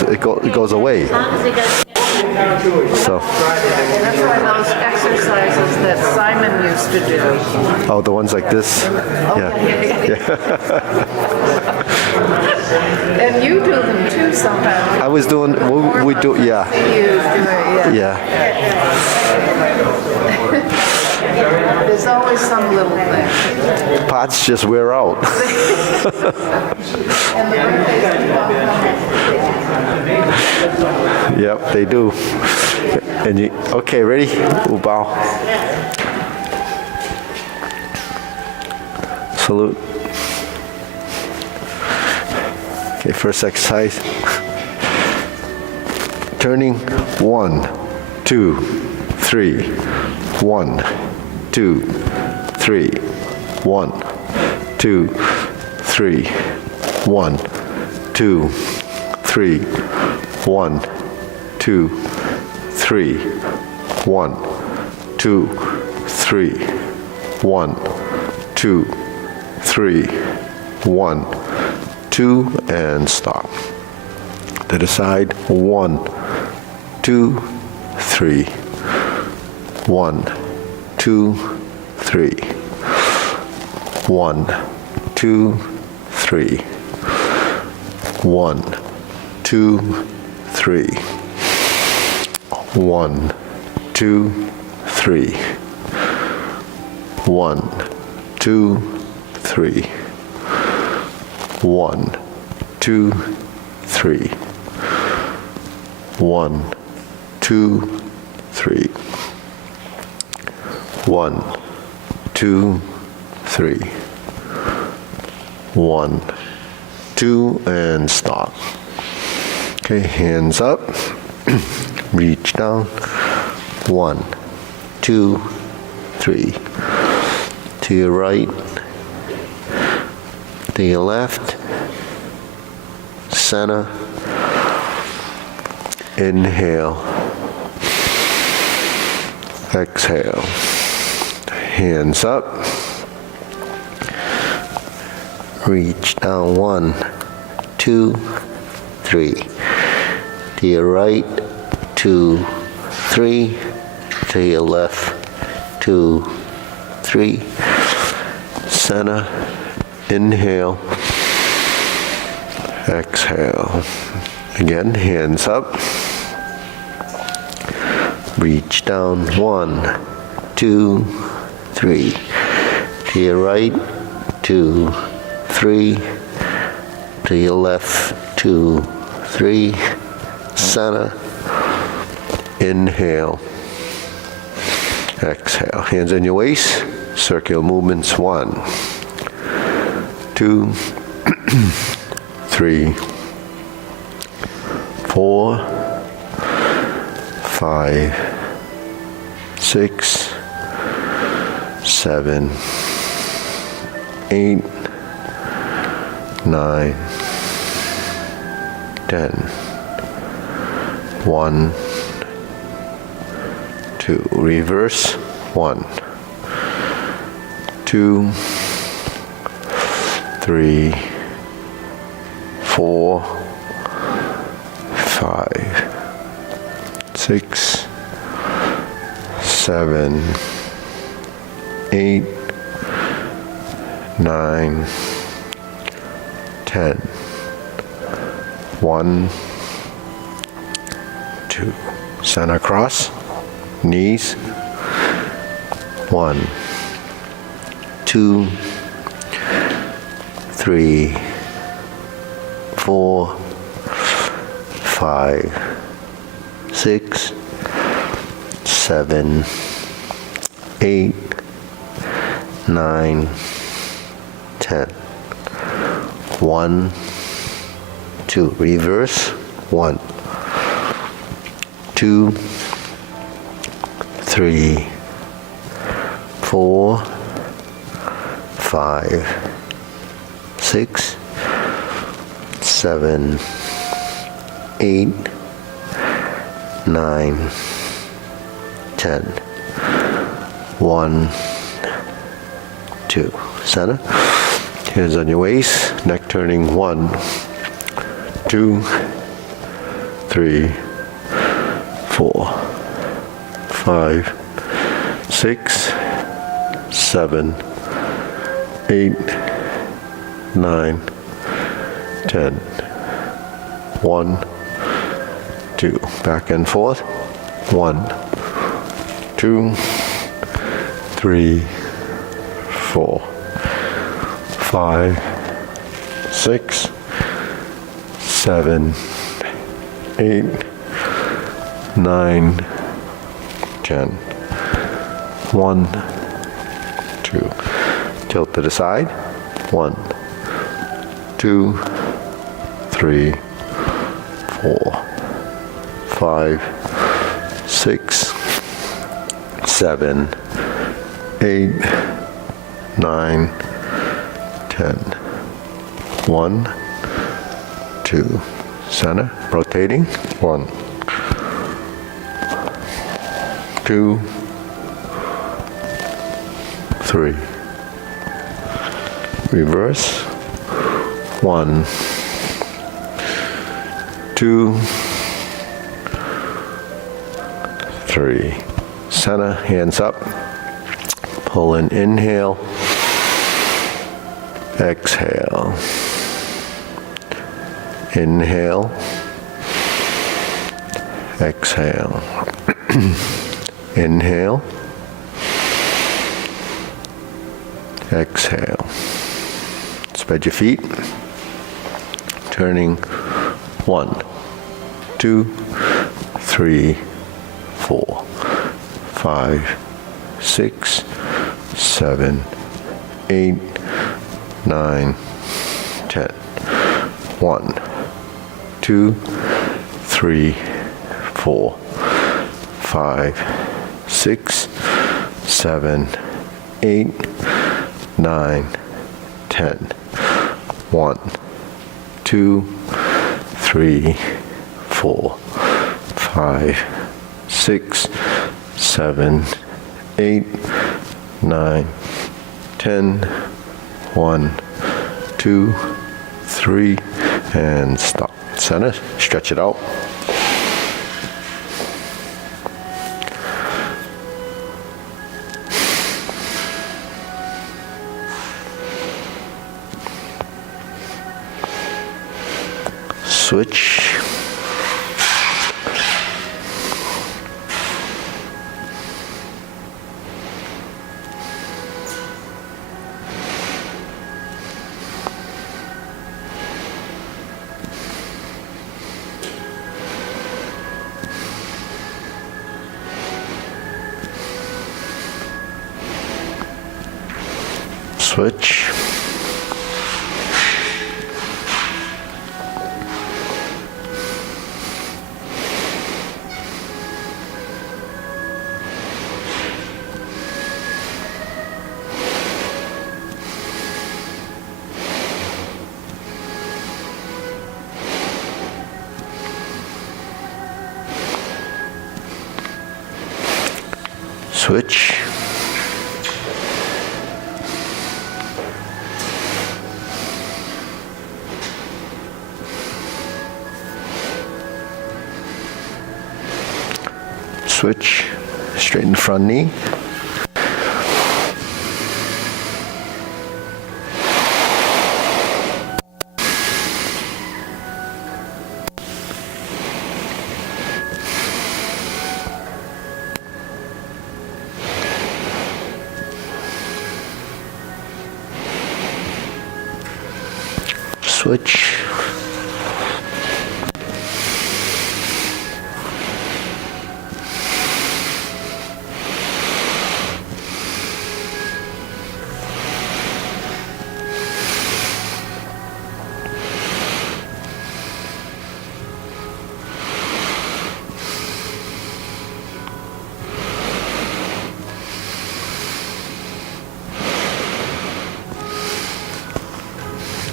it goes away. So. That's why those exercises that Simon used to do. Oh, the ones like this? Yeah. And you do them too sometimes. I was doing, we do, yeah. You do it, Yeah. There's always some little thing. Parts just wear out. And the Yep, they do. And you, okay, ready? Wu bow. Salute. Okay, first exercise. Turning 1, 2, 3. 1, 2, 3. 1, 2, 3. 1, 2, 3. 1, 2, 3. 1, 2, 3. 1, 2, 3. 1, 2, and stop. To the side. 1, 2, 3. 1, 2, 3. 1, 2, 3. 1, 2, 3. 1, 2, 3. 1, 2, 3. 1, 2, 3. 1, 2, 3. 1, 2, 3. 1, 2, and stop. Okay, hands up. Reach down. 1, 2, 3. To your right. To your left. Center. Inhale. Exhale. Hands up. Reach down. 1, 2, 3. To your right. 2, 3. To your left. 2, 3. Center. Inhale. Exhale. Again, hands up. Reach down. 1, 2, 3. To your right. 2, 3. To your left. 2, 3. Center. Inhale. Exhale. Hands in your waist. Circular movements. 1, 2, 3, 4, 5, 6, 7, 8, 9, 10. 1, 2. Reverse. 1, 2, 3, 4, 5, 6, 7, 8, 9, 10. 1, 2. Center cross. Knees. 1, 2, 3, 4, 5, 6, 7, 8, 9, 10. 1, 2. Reverse. 1, 2, 3, 4, 5, 6, 7, 8, 9, 10. 1, 2. Center. Hands on your waist. Neck turning. 1, 2, 3, 4, 5, 6, 7, 8, 9, 10. 1, 2. Back and forth. 1, 2, 3, 4, 5, 6, 7, 8, 9, 10. 1, 2. Tilt to the side. 1, 2, 3, 4, 5, 6, 7, 8, 9, 10. 1, 2. Center. Rotating. 1, 2, 3. Reverse. 1, 2, 3. Center, hands up. Pull in, inhale. Exhale. Inhale. Exhale. Inhale. Exhale. Spread your feet. Turning. 1, 2, 3, 4, 5, 6, 7, 8, 9, 10. 1, 2, 3, 4, 5, 6, 7, 8, 9, 10. 1, 2, 3, 4, 5, 6, 7, 8, 9, 10. 1, 2, 3, and stop. Center, stretch it out. Switch. Switch. Switch. Switch. Straighten the front knee. Switch.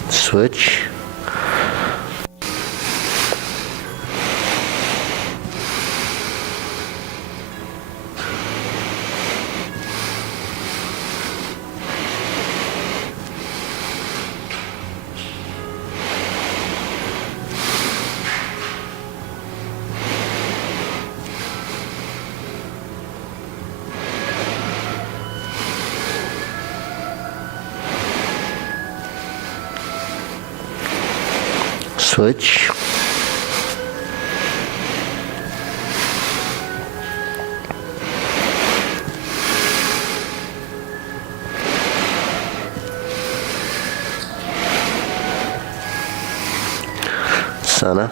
Switch. Switch. Sana.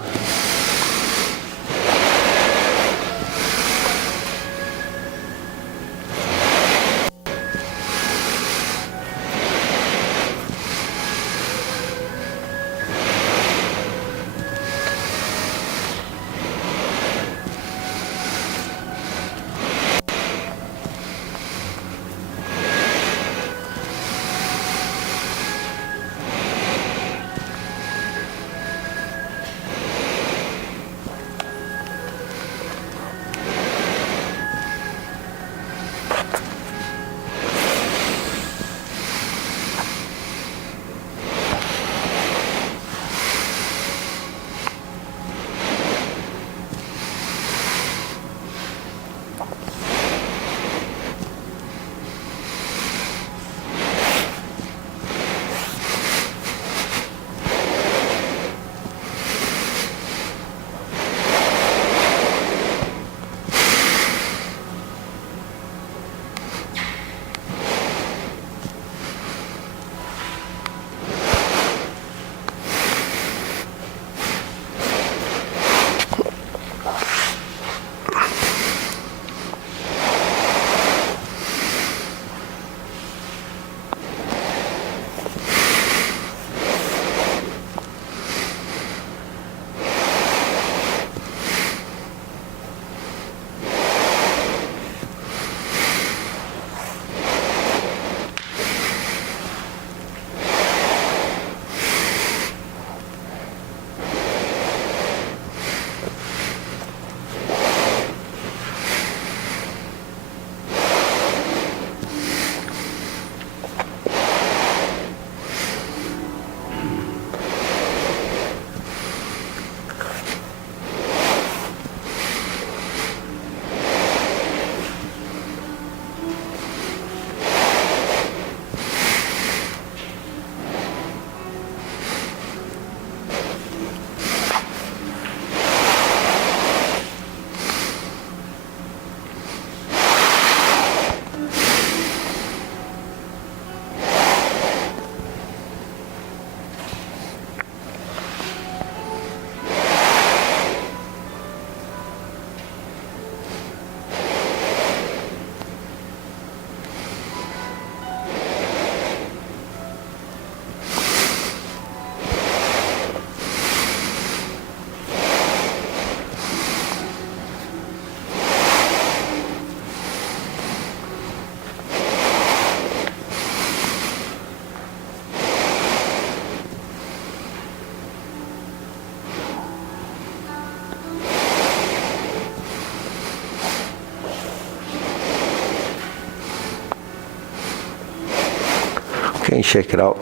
Okay, shake it out.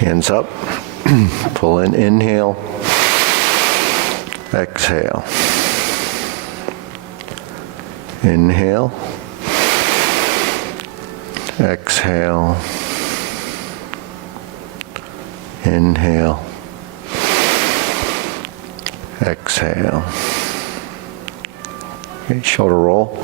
Hands up. Pull in, inhale. Exhale. Inhale. Exhale. Inhale. Exhale. Okay, shoulder roll.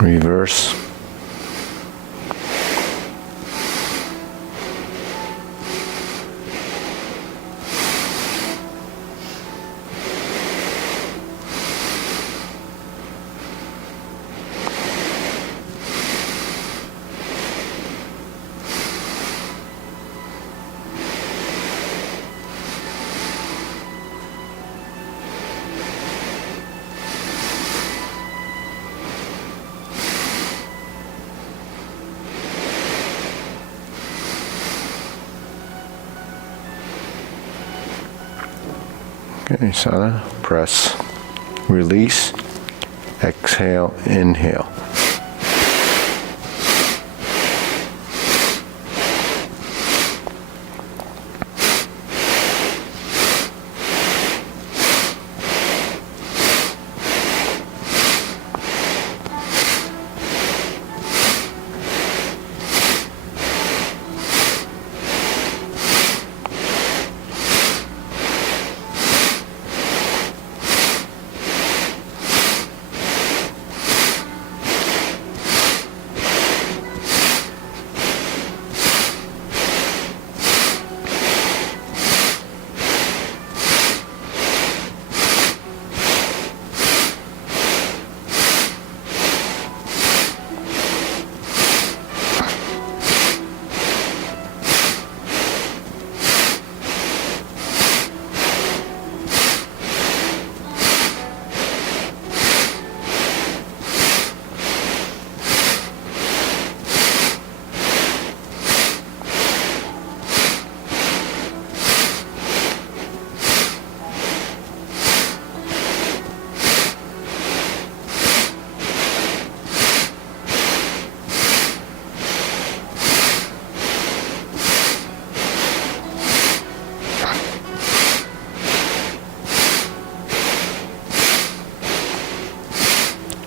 Reverse. Okay, Sana, press, release, exhale, inhale.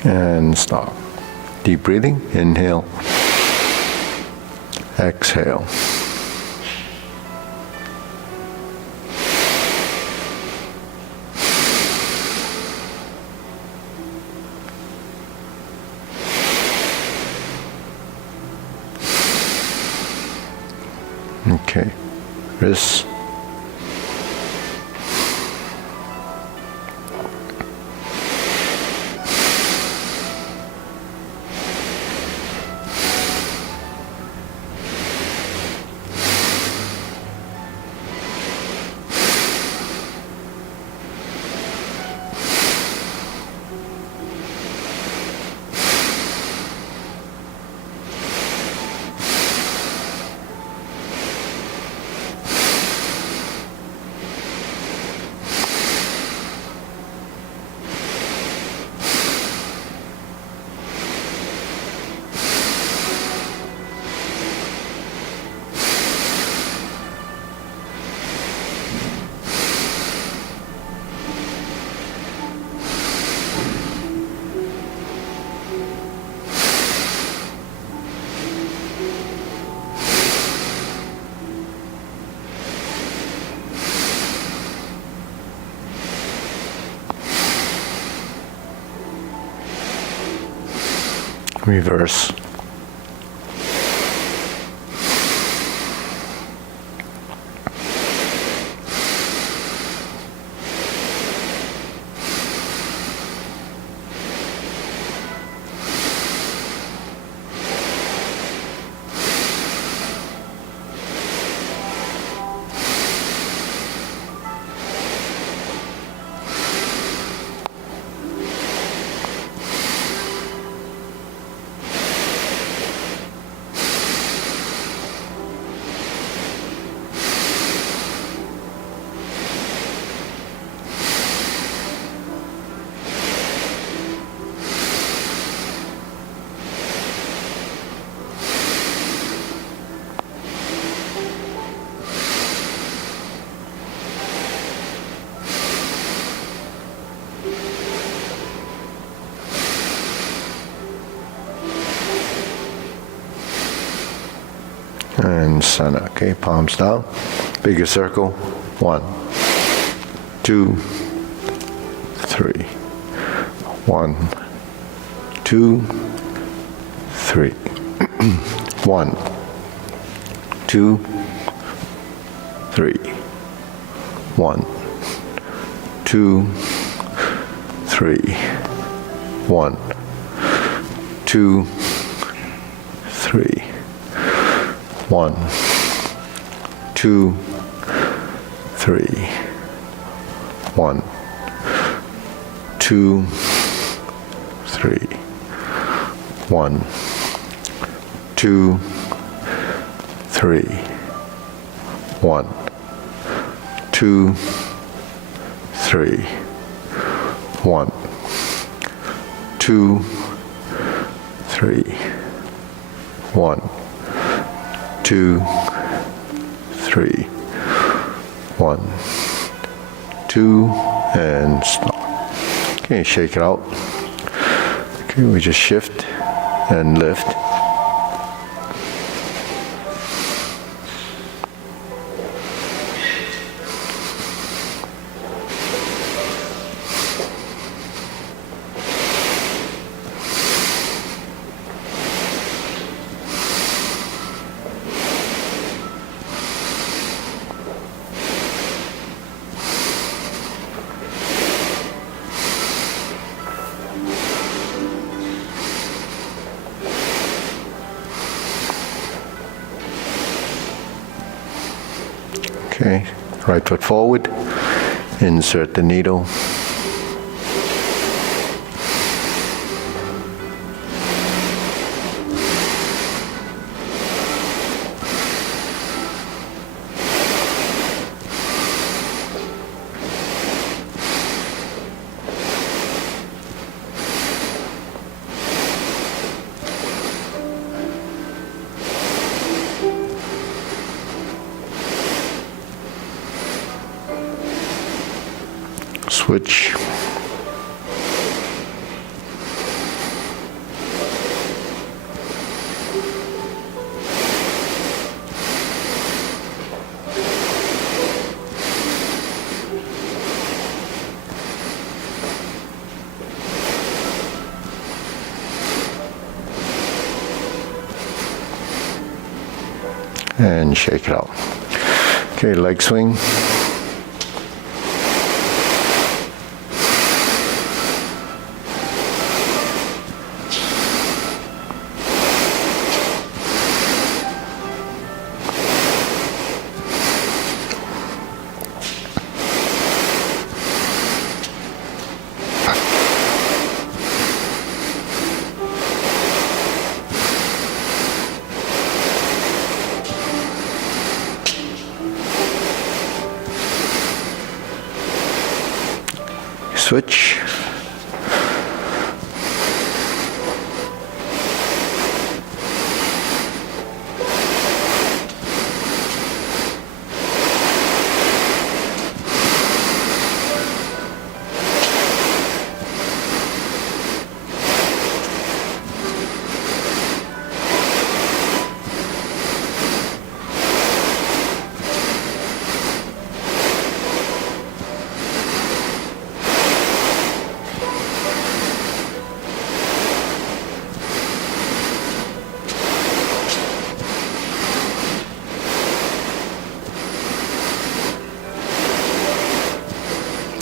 And stop. Deep breathing, inhale, exhale. Okay, wrists. Reverse. And Sana. Okay, palms down. Bigger circle. 1, 2, 3. 1, 2, 3. 1, 2, 3. 1, 2, 3. 1, 2, 3. 1, 2, 3. 1, 2, 3. 1, 2, 3. 1, 2, 3, 1, 2, 3, 1, 2, 3, 1, 2, and stop. Okay, shake it out. Okay, we just shift and lift. Okay, right foot forward, insert the needle. Switch. And shake it out. Okay, leg swing. Switch.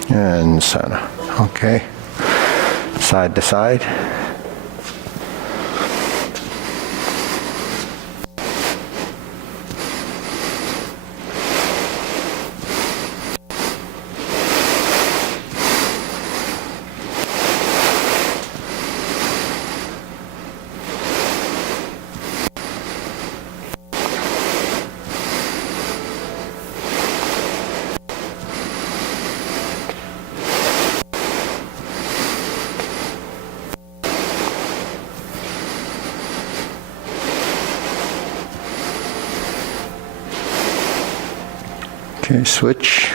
And center. Okay. Side to side. Okay, switch.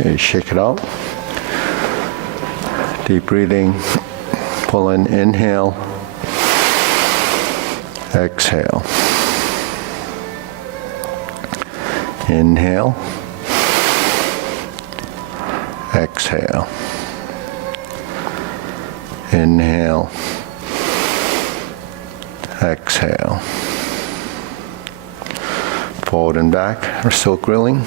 Okay, shake it out. Deep breathing. Pull in, inhale. Exhale. Inhale. exhale. Inhale, exhale. Forward and back, or silk grilling.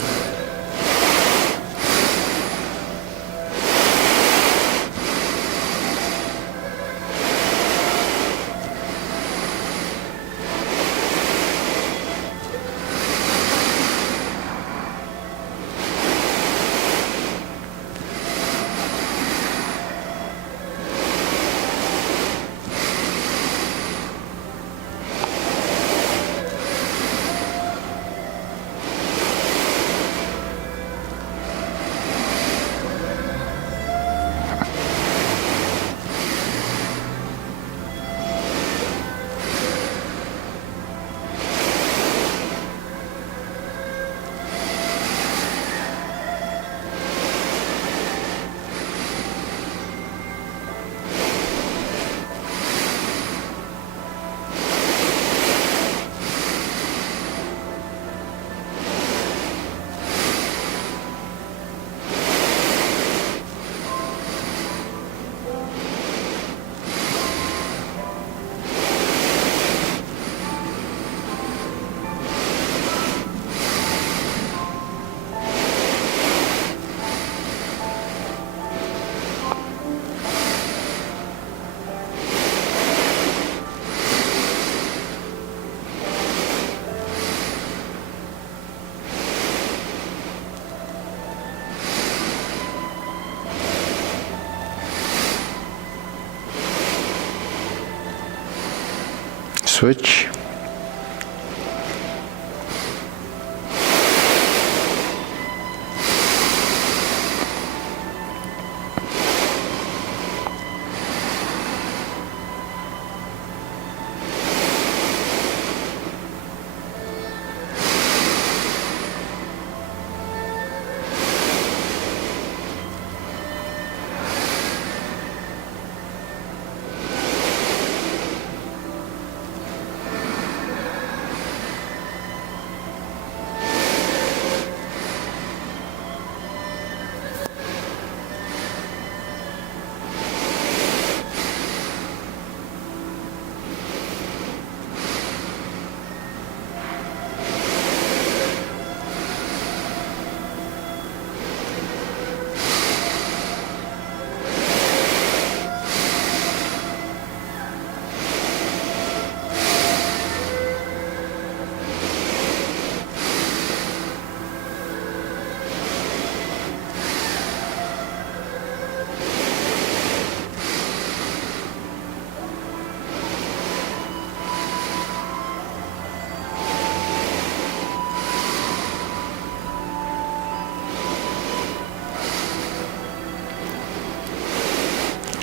Switch.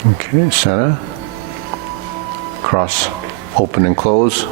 Okay, center. Cross, open and close.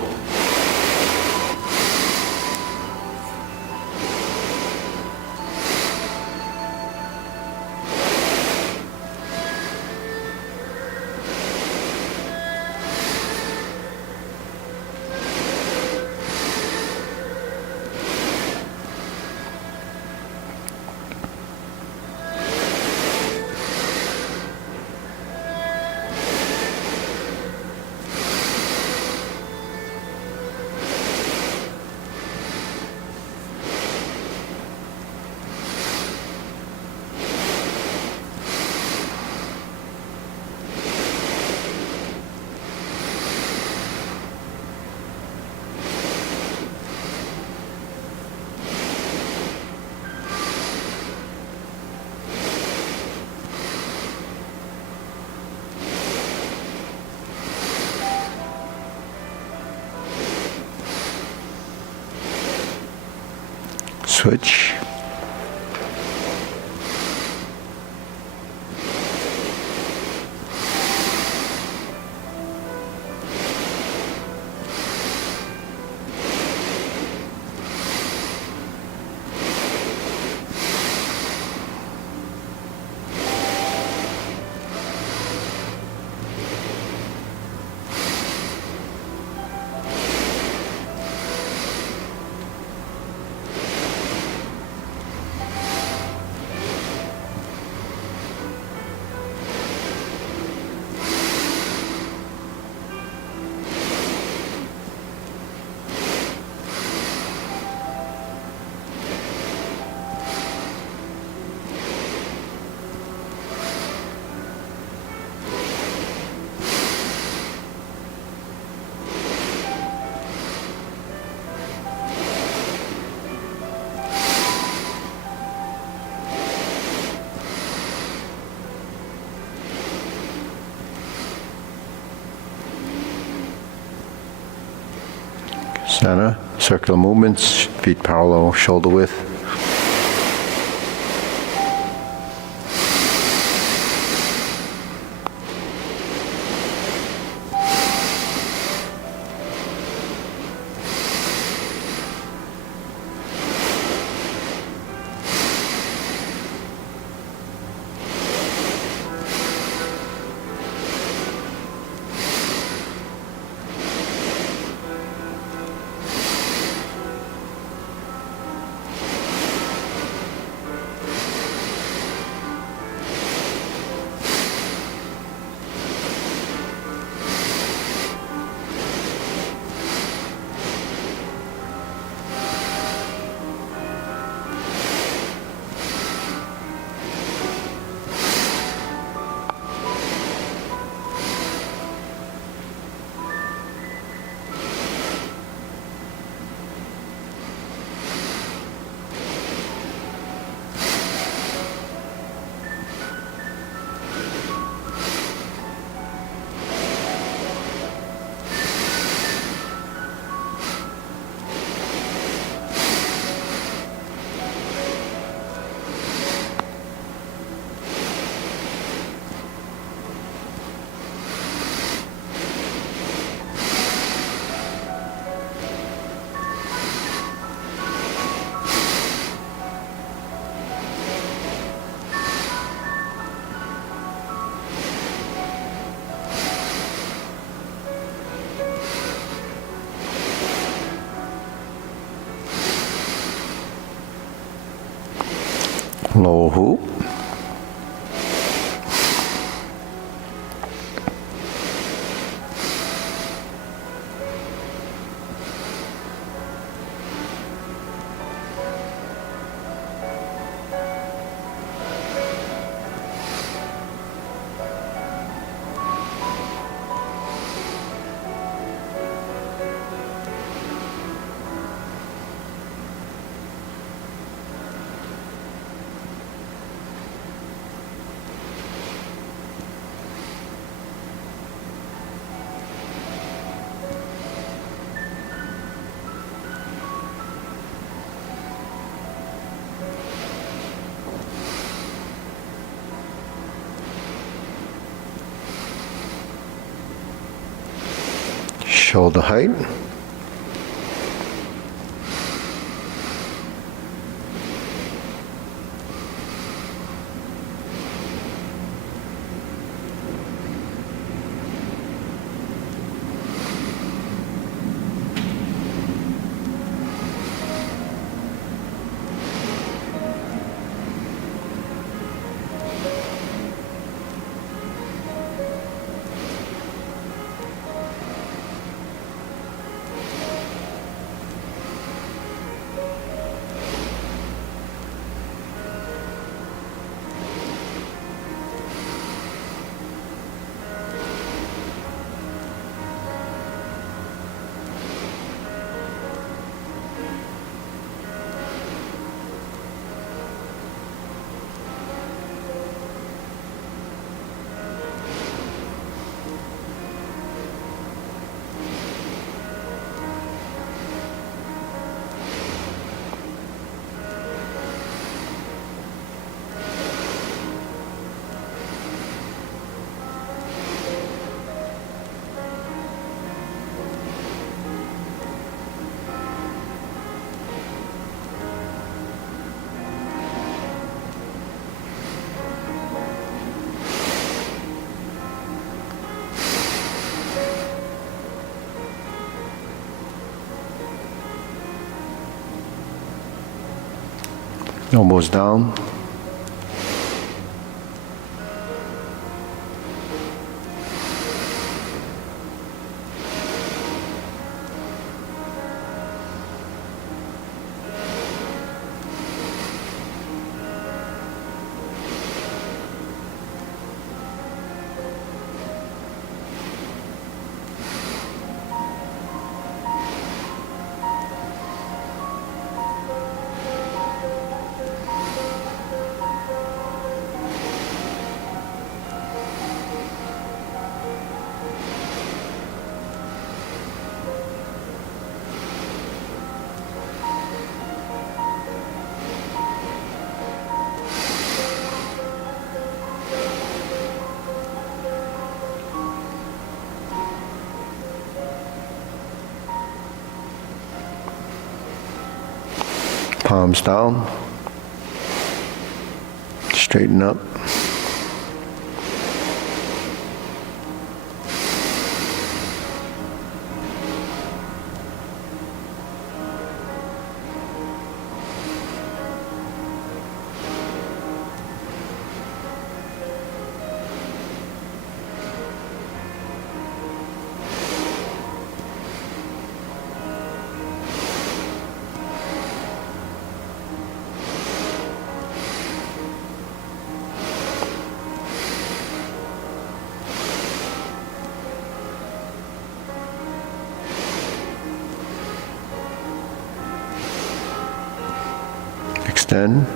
Switch. Center, circular movements, feet parallel, shoulder width. Low hoop. Shoulder height. Elbows down. Palms down. Straighten up. Extend.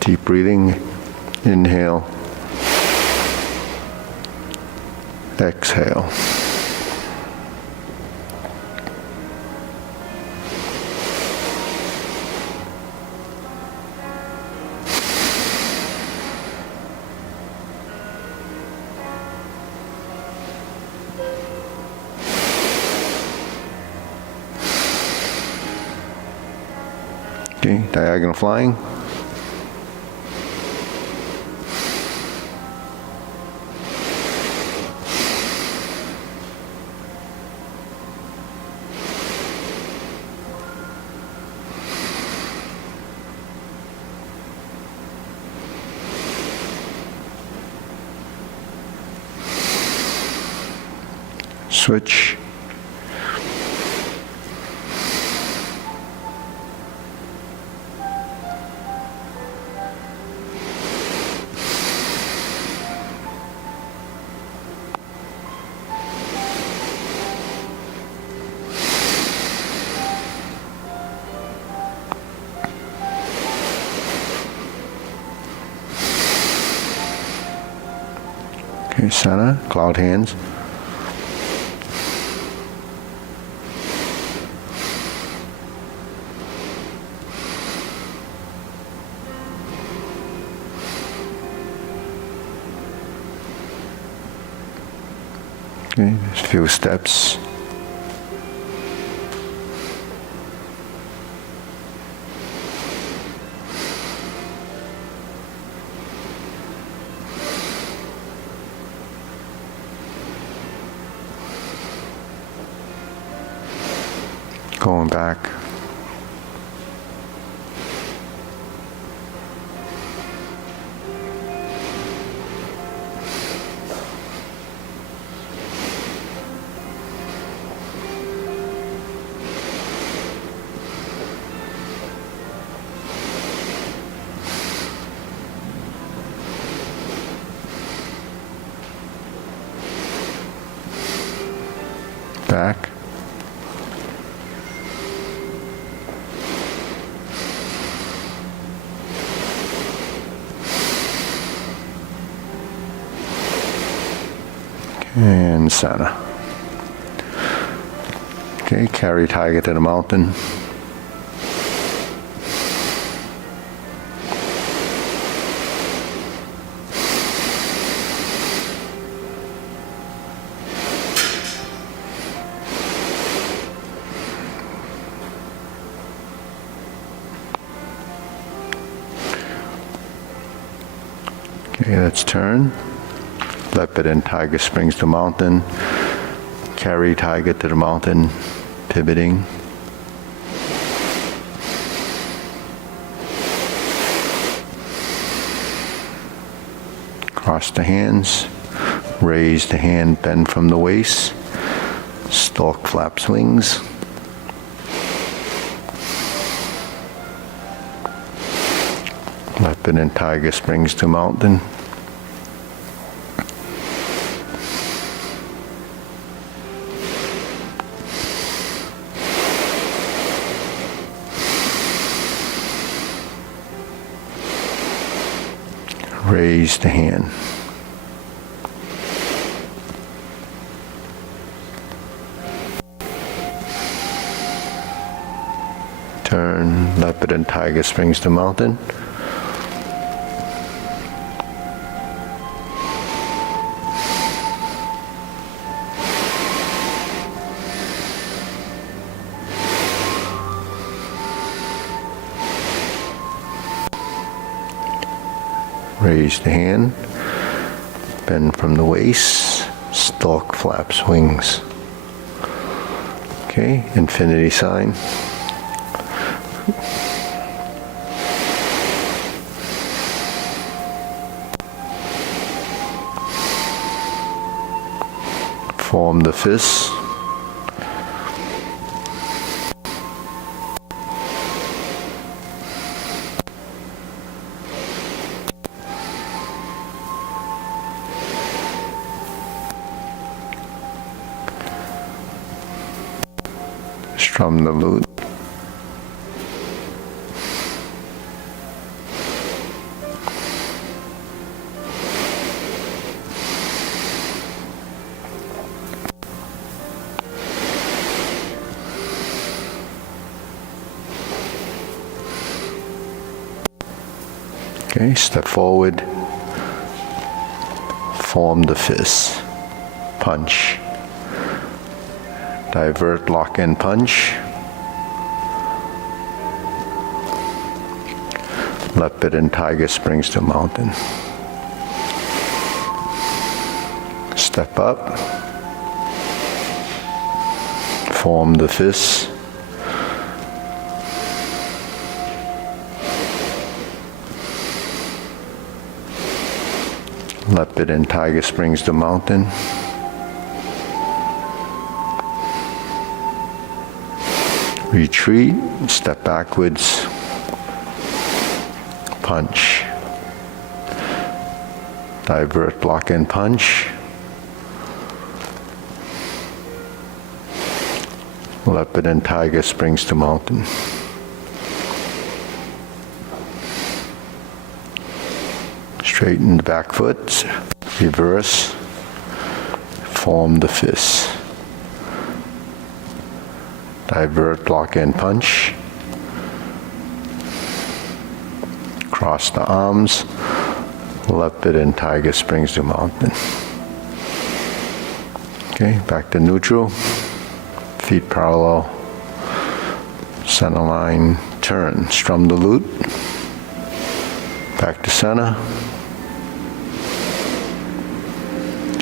Deep breathing. Inhale. Exhale. Okay, diagonal flying. Switch. Okay, center, cloud hands. Okay, just a few steps. Going back. Back. And center. Okay, carry tiger to the mountain. Okay, let's turn. Leopard and tiger springs to mountain. Carry tiger to the mountain. pivoting. Cross the hands, raise the hand, bend from the waist, stalk flaps wings. Leopard and tiger springs to mountain. Raise the hand. Turn, leopard and tiger springs to mountain. Raise the hand, bend from the waist, stalk flaps wings. Okay, infinity sign. Form the fists. Strum the lute. Okay, step forward. Form the fist. Punch. Divert, lock and punch. Leopard and tiger springs to mountain. Step up. Form the fist. Leopard and tiger springs to mountain. Retreat, step backwards, punch, divert, block and punch, leopard and tiger springs to mountain. Straighten the back foot, reverse, form the fist. Divert, block and punch. Cross the arms. Leopard and tiger springs to mountain. Okay, back to neutral. Feet parallel. Center line, turn. Strum the lute. Back to center.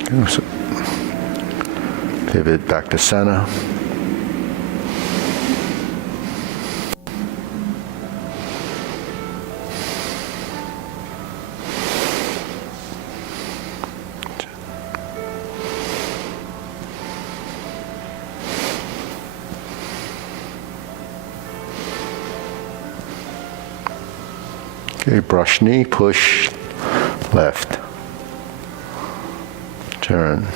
Okay, so pivot back to center. Okay, brush knee, push, left, turn.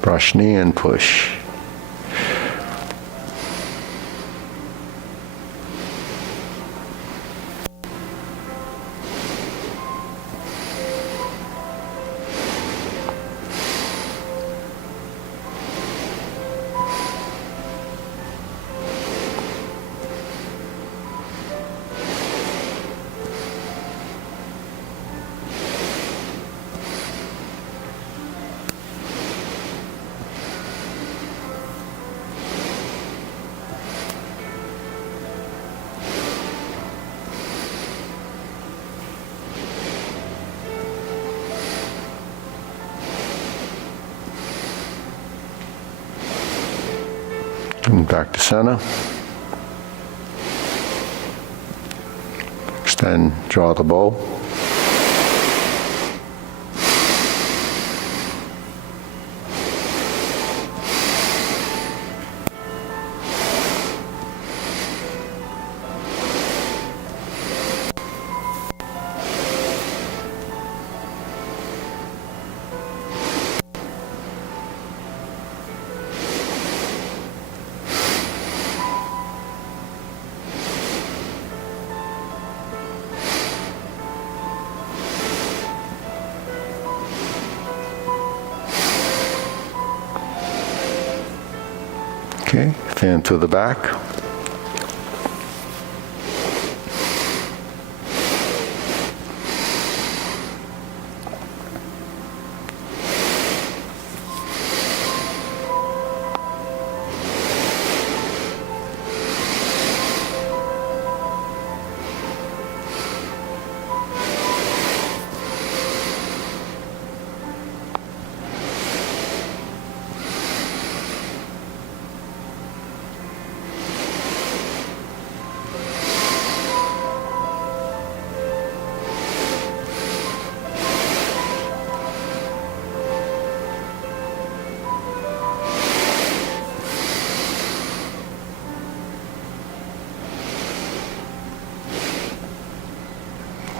Brush knee and push. back to center. Extend, draw the bow. Okay, fan to the back.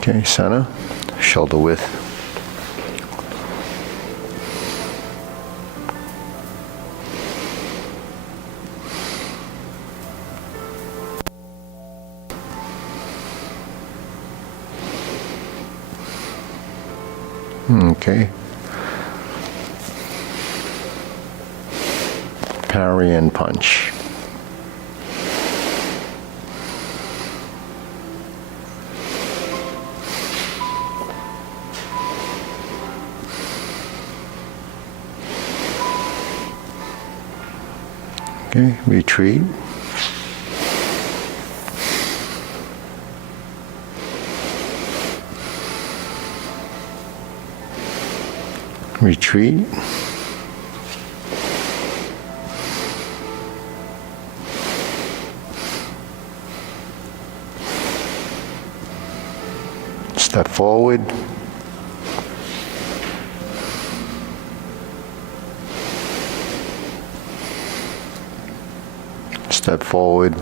Okay, center, shoulder width. Okay. Parry and punch. Okay, retreat. Retreat. Step forward. Step forward.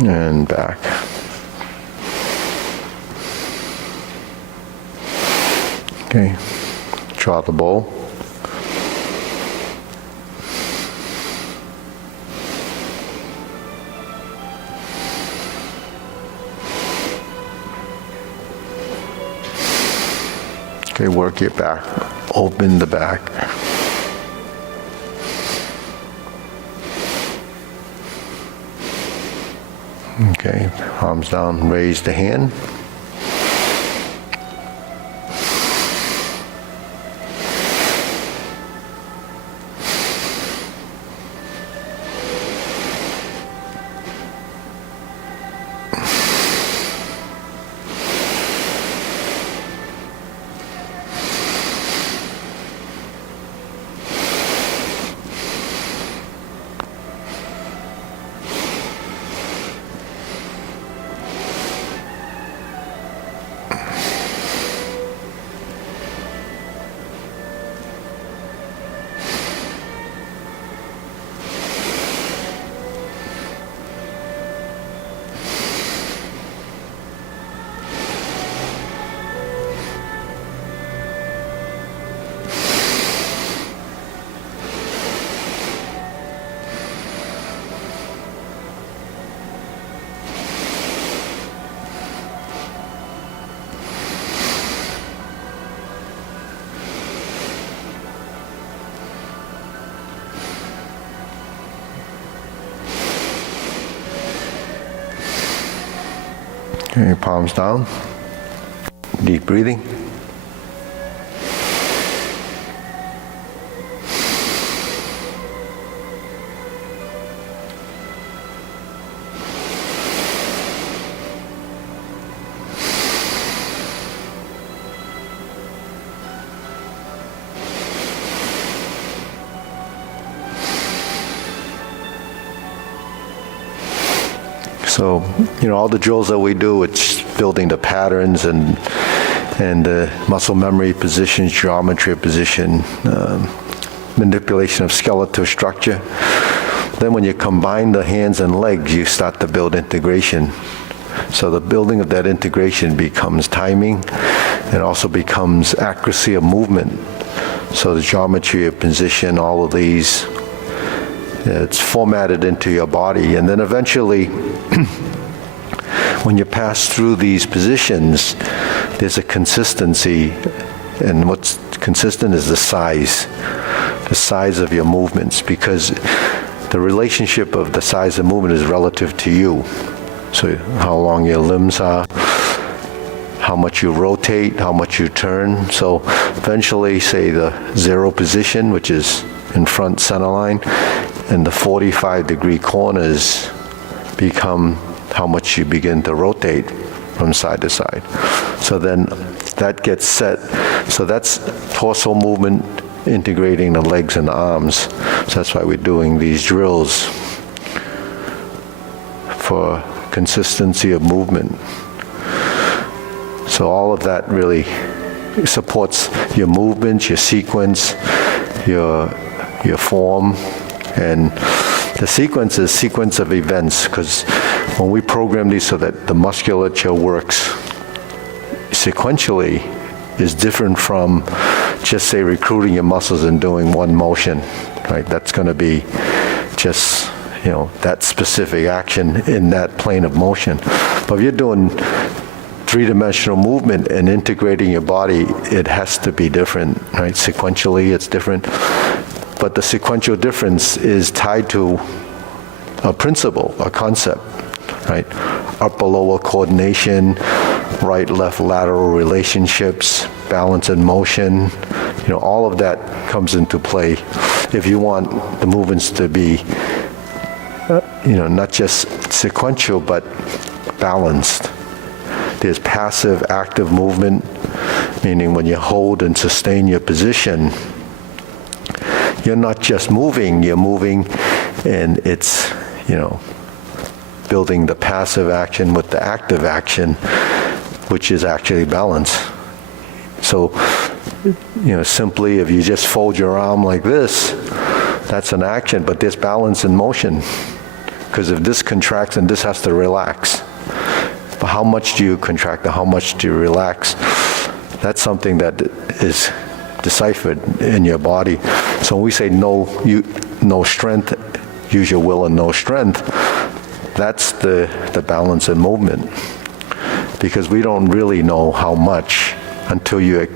And back. Okay, draw the bow. Okay, work your back, open the back. Okay, palms down, raise the hand. Okay, palms down. Deep breathing. So, all the drills that we do, it's building the patterns and the muscle memory positions, geometry of position, manipulation of skeletal structure. Then when you combine the hands and legs, you start to build integration. So the building of that integration becomes timing and also becomes accuracy of movement. So the geometry of position, all of these, it's formatted into your body. And then eventually, when you pass through these positions, there's a consistency. And what's consistent is the size of your movements, because the relationship of the size of movement is relative to you. So how long your limbs are, how much you rotate, how much you turn. So eventually, say the zero position, which is in front center line, and the 45-degree corners become how much you begin to rotate from side to side. So then that gets set. So that's torso movement, integrating the legs and the arms. So that's why we're doing these drills for consistency of movement. So all of that really supports your movements, your sequence, your form, and the sequence is sequence of events, because when we program these so that the musculature works sequentially is different from just say recruiting your muscles and doing one motion, right? That's going to be just, that specific action in that plane of motion. But if you're doing three-dimensional movement and integrating your body, it has to be different, right? Sequentially, it's different. But the sequential difference is tied to a principle, a concept, right? Upper-lower coordination, right-left lateral relationships, balance and motion, all of that comes into play if you want the movements to be, not just sequential, but balanced. There's passive, active movement, meaning when you hold and sustain your position, you're not just moving, you're moving, and it's, building the passive action with the active action, which is actually balance. So, simply if you just fold your arm like this, that's an action, but there's balance in motion. Because if this contracts and this has to relax, but how much do you contract and how much do you relax? That's something that is deciphered in your body. So when we say no strength, use your will and no strength, that's the balance in movement. Because we don't really know how much until your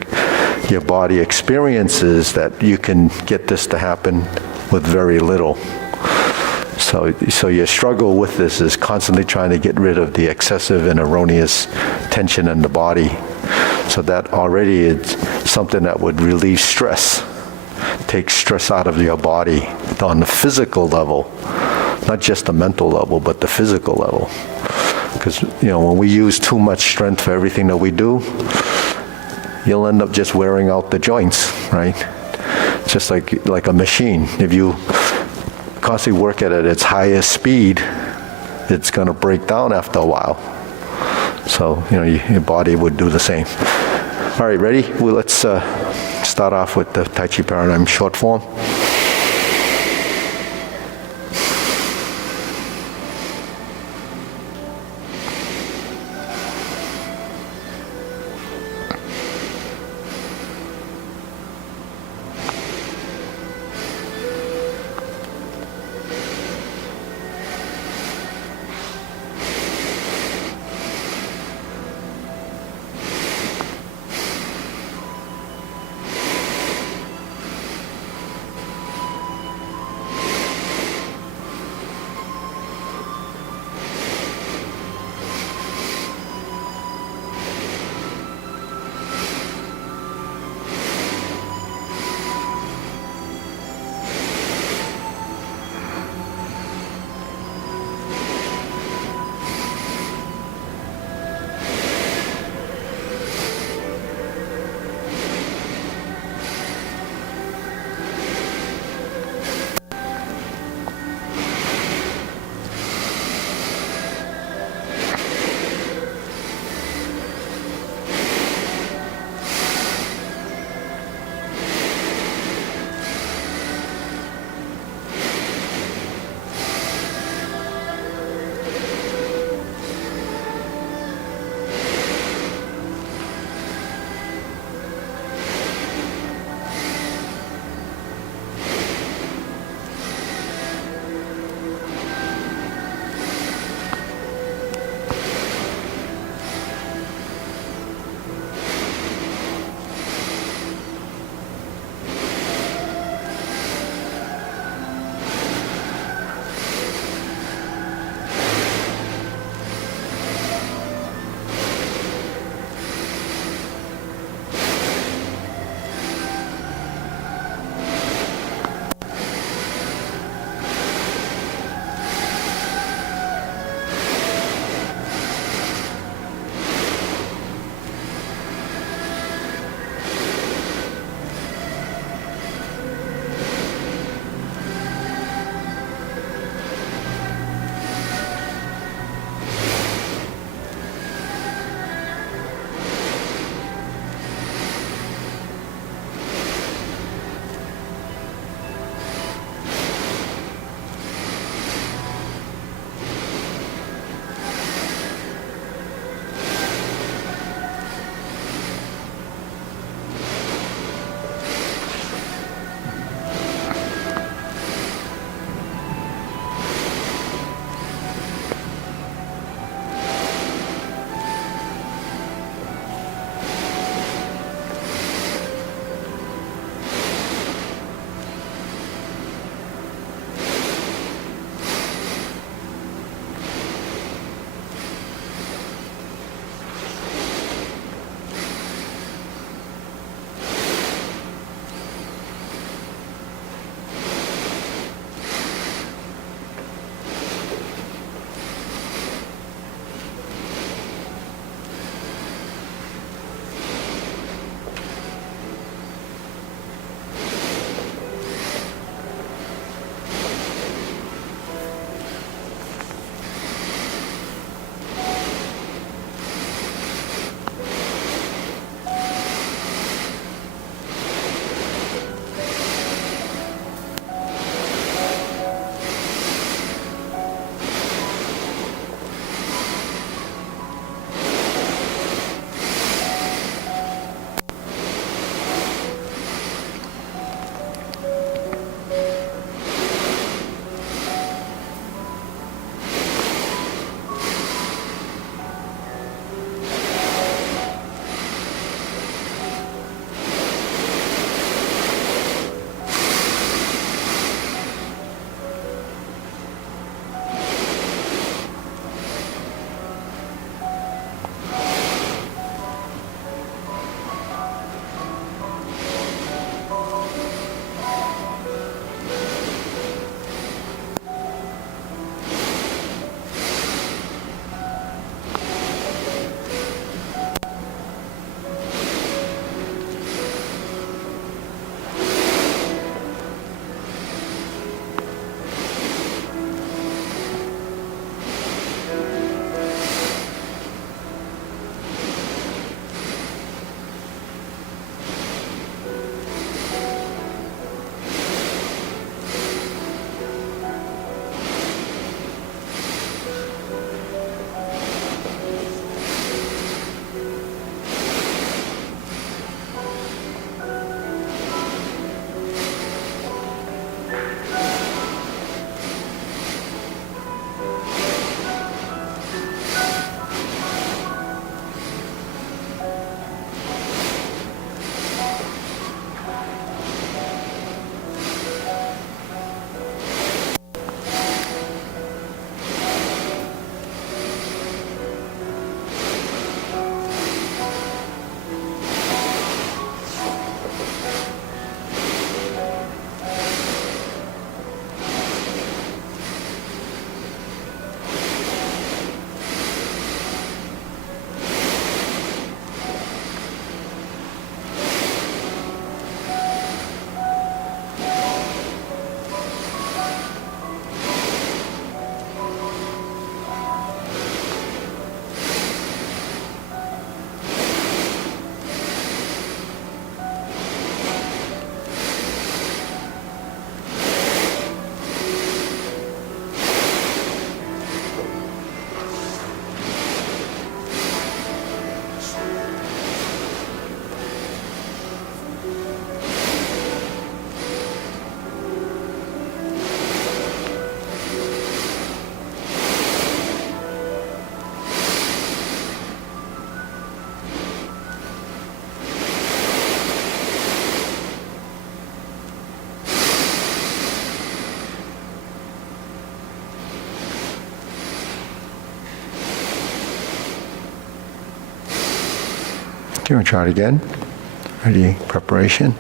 body experiences that you can get this to happen with very little. So your struggle with this is constantly trying to get rid of the excessive and erroneous tension in the body. So that already is something that would relieve stress, take stress out of your body on the physical level, not just the mental level, but the physical level. Because, when we use too much strength for everything that we do, you'll end up just wearing out the joints, right? Just like a machine. If you constantly work at its highest speed, it's going to break down after a while. So, your body would do the same. All right, ready? Well, let's start off with the Tai Chi Paradigm short form. Okay, we'll try it again. Ready, preparation.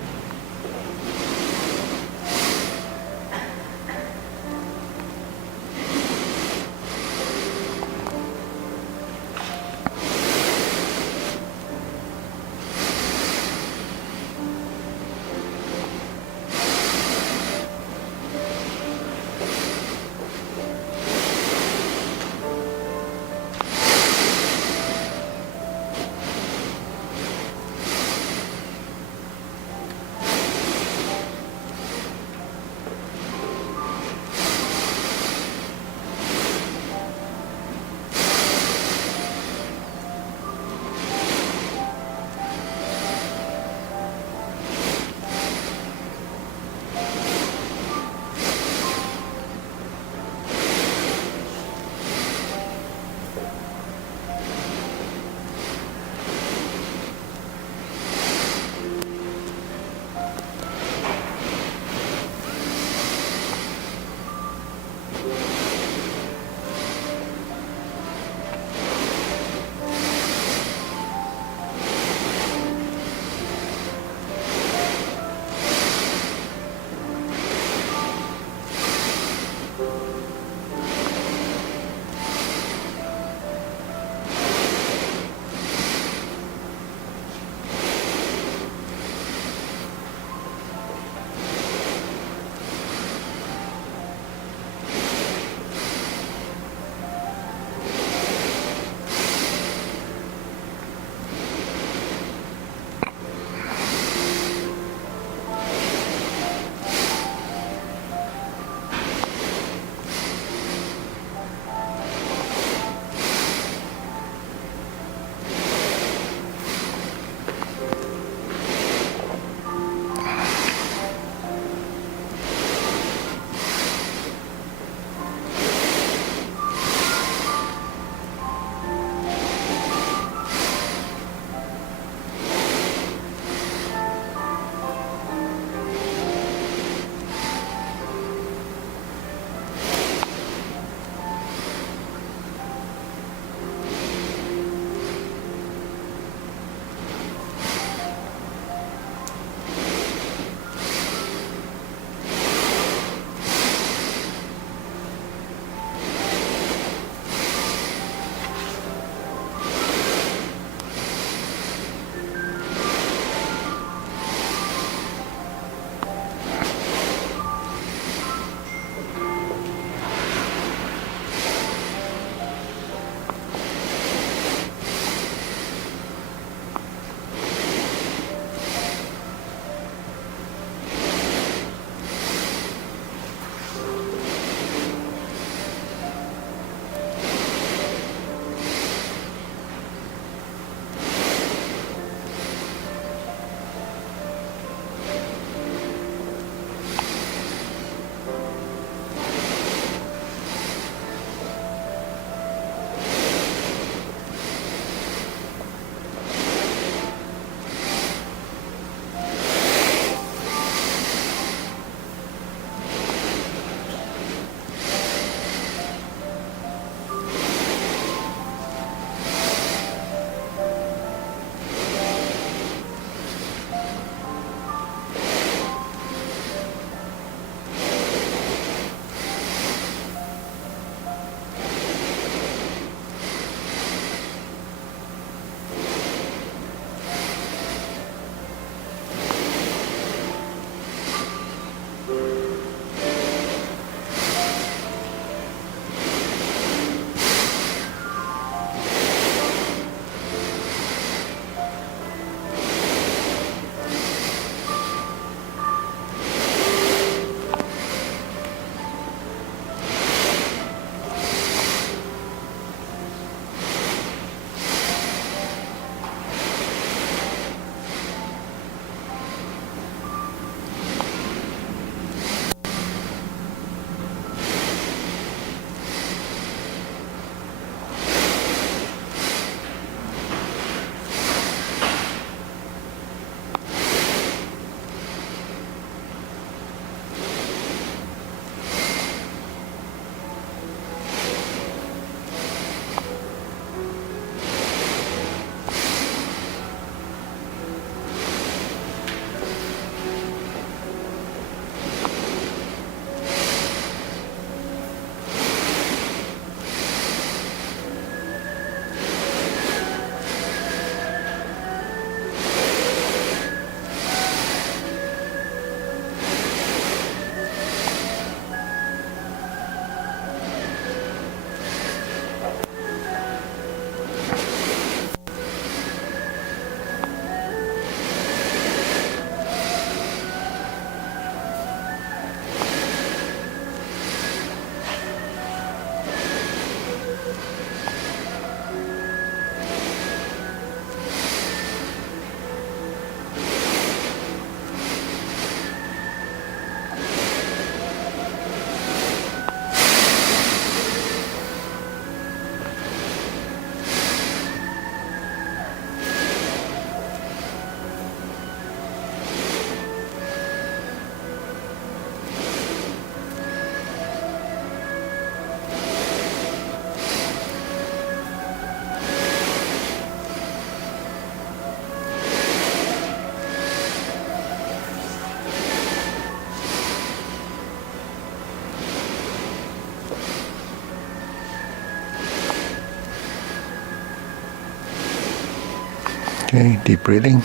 Okay, deep breathing.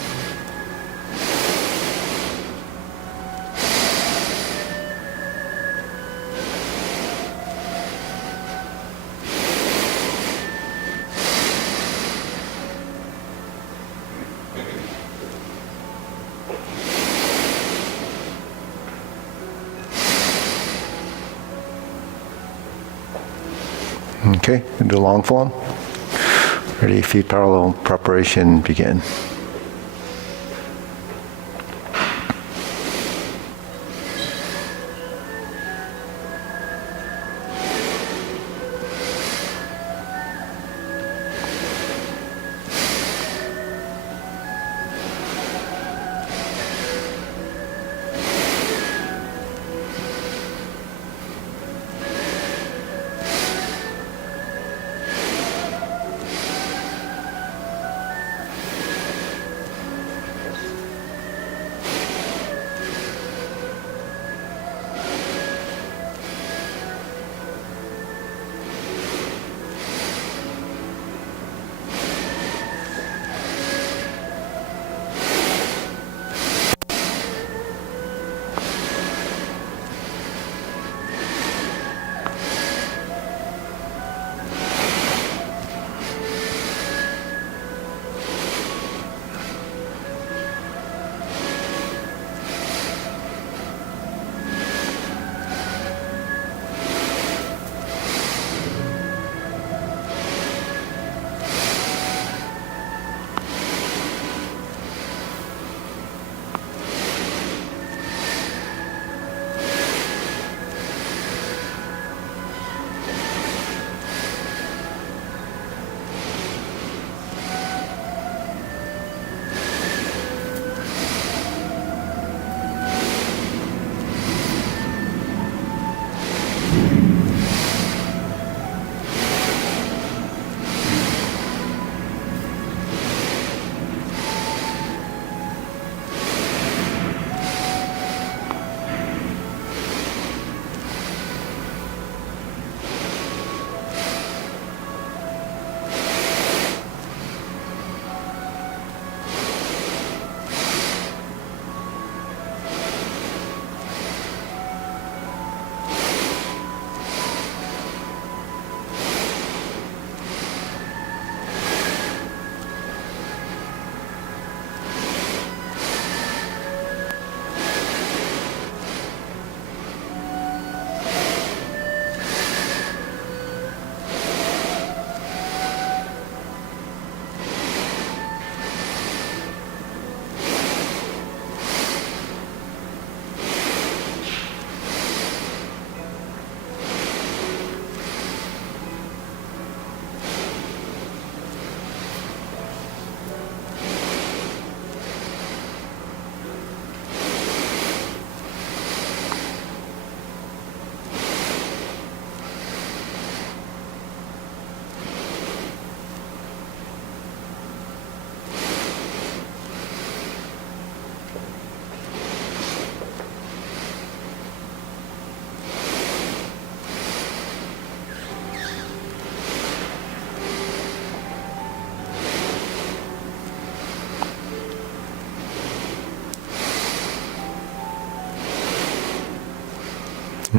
Okay, we do long form. Ready, feet parallel, preparation, begin.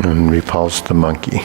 And repulse the monkey.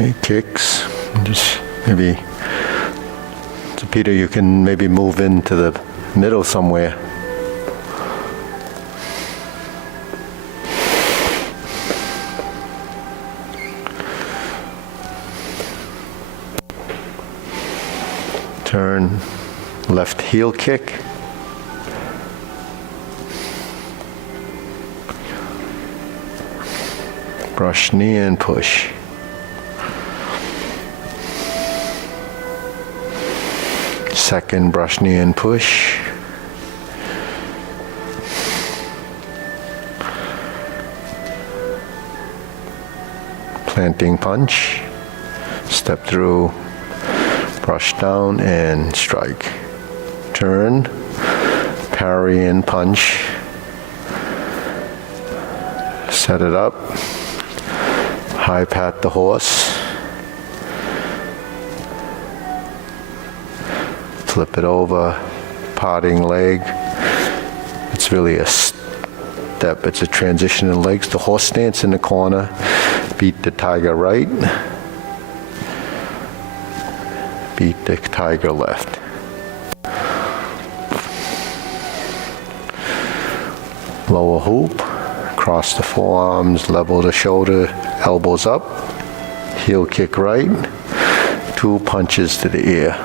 Okay, kicks. Just maybe, so Peter, you can maybe move into the middle somewhere. Turn, left heel kick. Brush knee and push. Second brush knee and push. Planting punch. Step through, brush down and strike. Turn, parry and punch. Set it up. High pat the horse. Flip it over, parting leg. It's really a step, it's a transition in legs. The horse stance in the corner, beat the tiger right, beat the tiger left. Lower hoop, cross the forearms, level the shoulder, elbows up, heel kick right, 2 punches to the ear.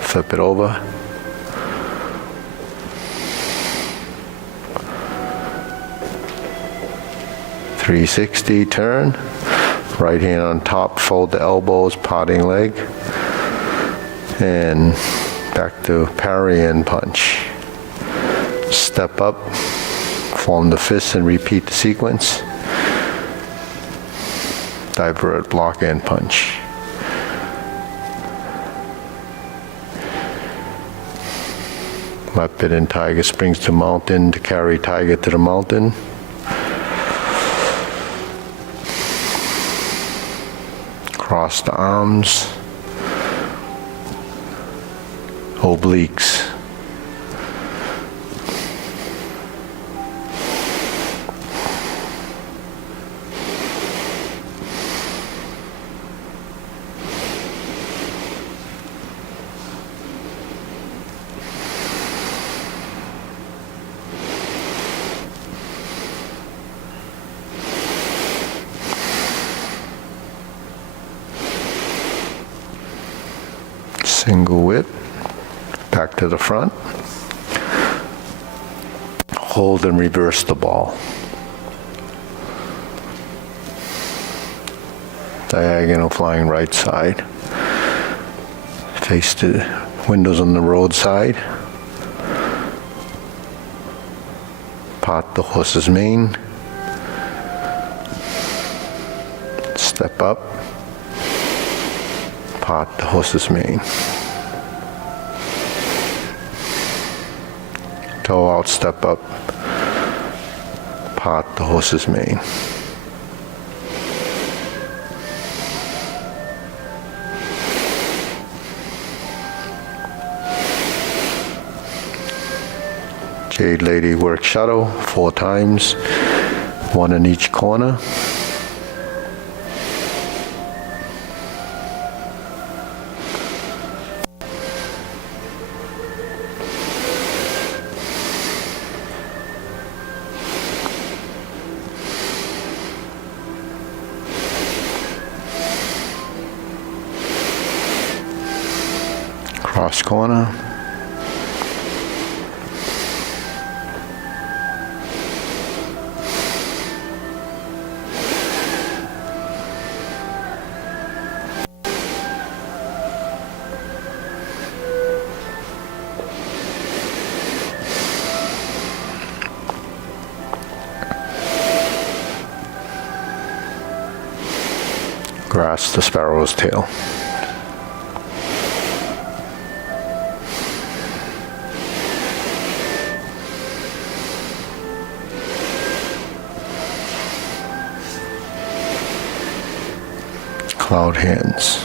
Flip it over. .360 turn. Right hand on top, fold the elbows, parting leg. And back to parry and punch. Step up, form the fist and repeat the sequence. Divert, block and punch. Leopard and tiger springs to mountain to carry tiger to the mountain. Cross the arms. Obliques. Single whip, back to the front. Hold and reverse the ball. Diagonal flying right side. Face the windows on the road side. Part the horse's mane. Step up. Part the horse's mane. Toe out, step up, part the horse's mane. Jade Lady work shuttle 4 times, 1 in each corner. Cross corner. Grasp the sparrow's tail. Cloud hands.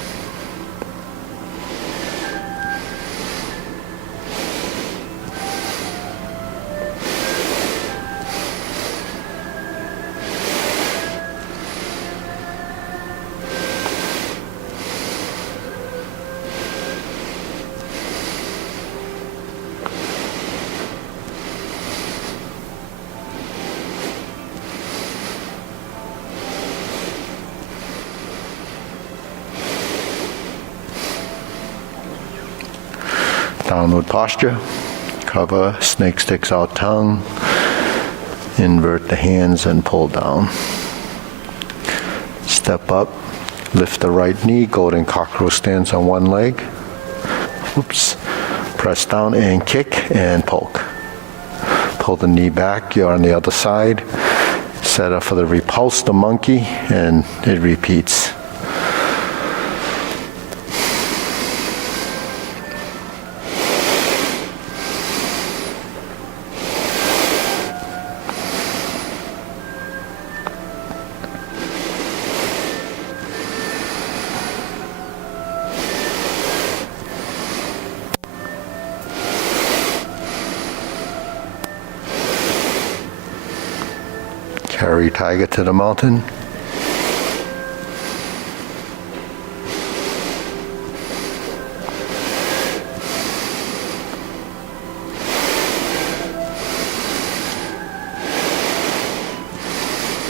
Downward posture. Cover, snake sticks out tongue. Invert the hands and pull down. Step up, lift the right knee, golden cockroach stance on one leg. Oops. Press down and kick and poke. Pull the knee back, you're on the other side. Set up for the repulse, the monkey, and it repeats. Carry tiger to the mountain.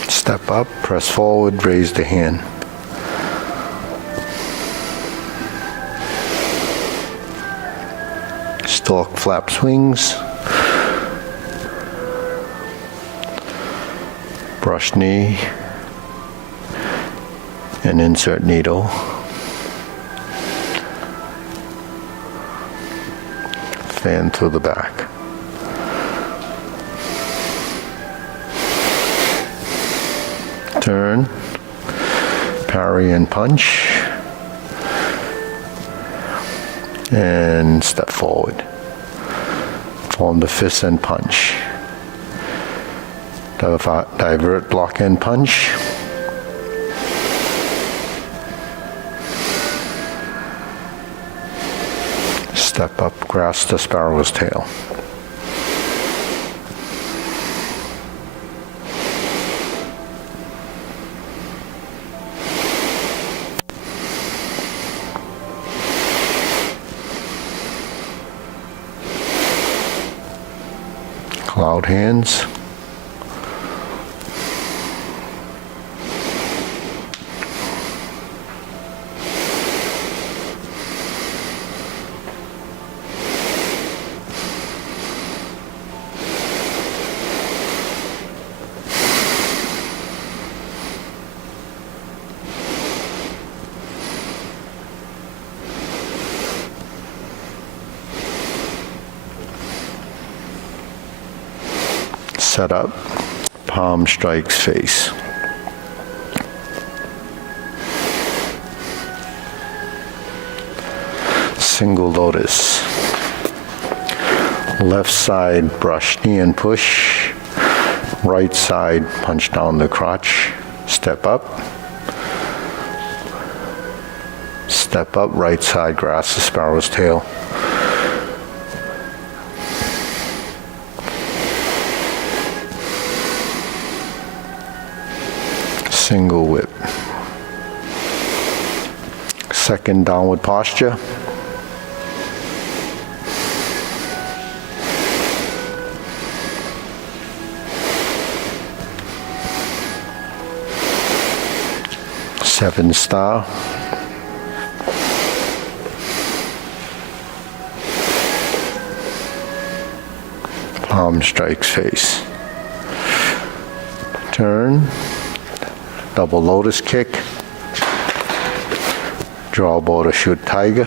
Step up, press forward, raise the hand. Stalk, flap, swings. Brush knee and insert needle. Fan to the back. Turn, parry and punch, and step forward. Form the fist and punch. Divert, block, and punch. Step up, grasp the sparrow's tail. Cloud hands. Set up, palm strikes face. Single lotus. Left side, brush knee and push. Right side, punch down the crotch. Step up. Step up, right side, grasp the sparrow's tail. Single whip. Second downward posture. Seven star. Palm strikes face. Turn. Double lotus kick. Draw bow to shoot tiger.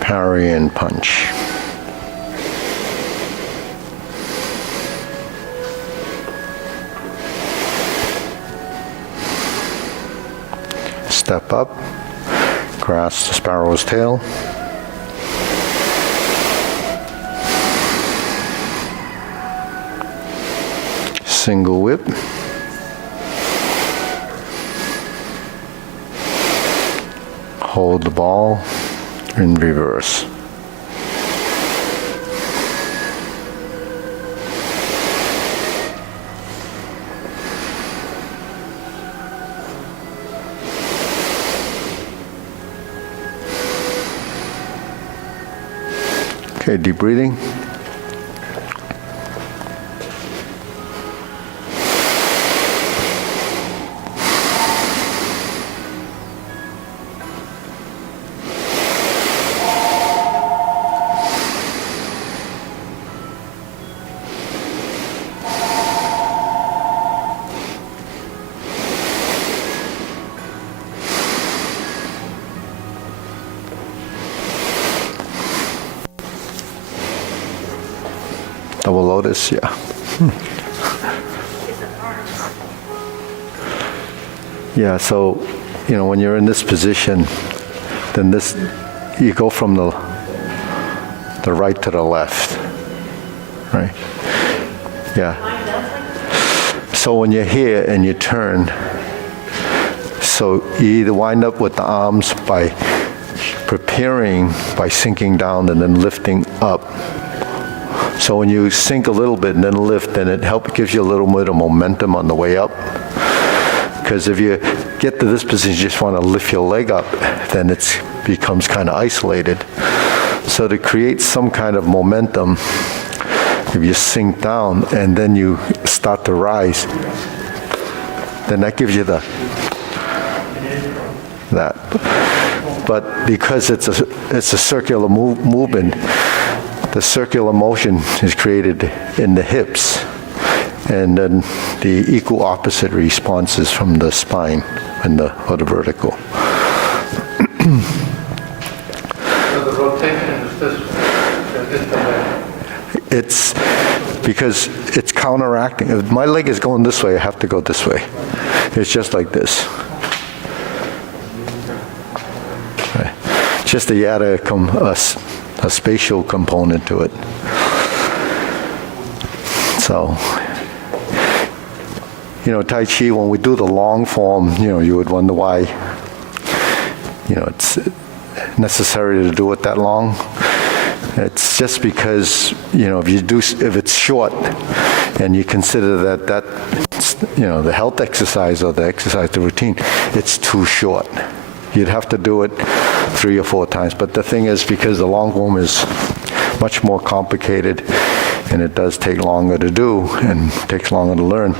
Parry and punch. Step up, grasp the sparrow's tail. Single whip. Hold the ball in reverse. Okay, deep breathing. Double lotus, yeah. Yeah, so, when you're in this position, then you go from the right to the left, right? Yeah. So when you're here and you turn, so you either wind up with the arms by preparing, by sinking down and then lifting up. So when you sink a little bit and then lift, then it gives you a little bit of momentum on the way up. Because if you get to this position, you just want to lift your leg up, then it becomes kind of isolated. So to create some kind of momentum, if you sink down and then you start to rise, then that gives you that. But because it's a circular movement, the circular motion is created in the hips, and then the equal opposite responses from the spine or the vertical. So the rotation is this way. It's because it's counteracting. If my leg is going this way, I have to go this way. It's just like this. Right. Just that you add a spatial component to it. So, Tai Chi, when we do the long form, you would wonder why, it's necessary to do it that long. It's just because, if it's short and you consider that the health exercise or the exercise, the routine, it's too short. You'd have to do it 3 or 4 times. But the thing is, because the long form is much more complicated and it does take longer to do and takes longer to learn,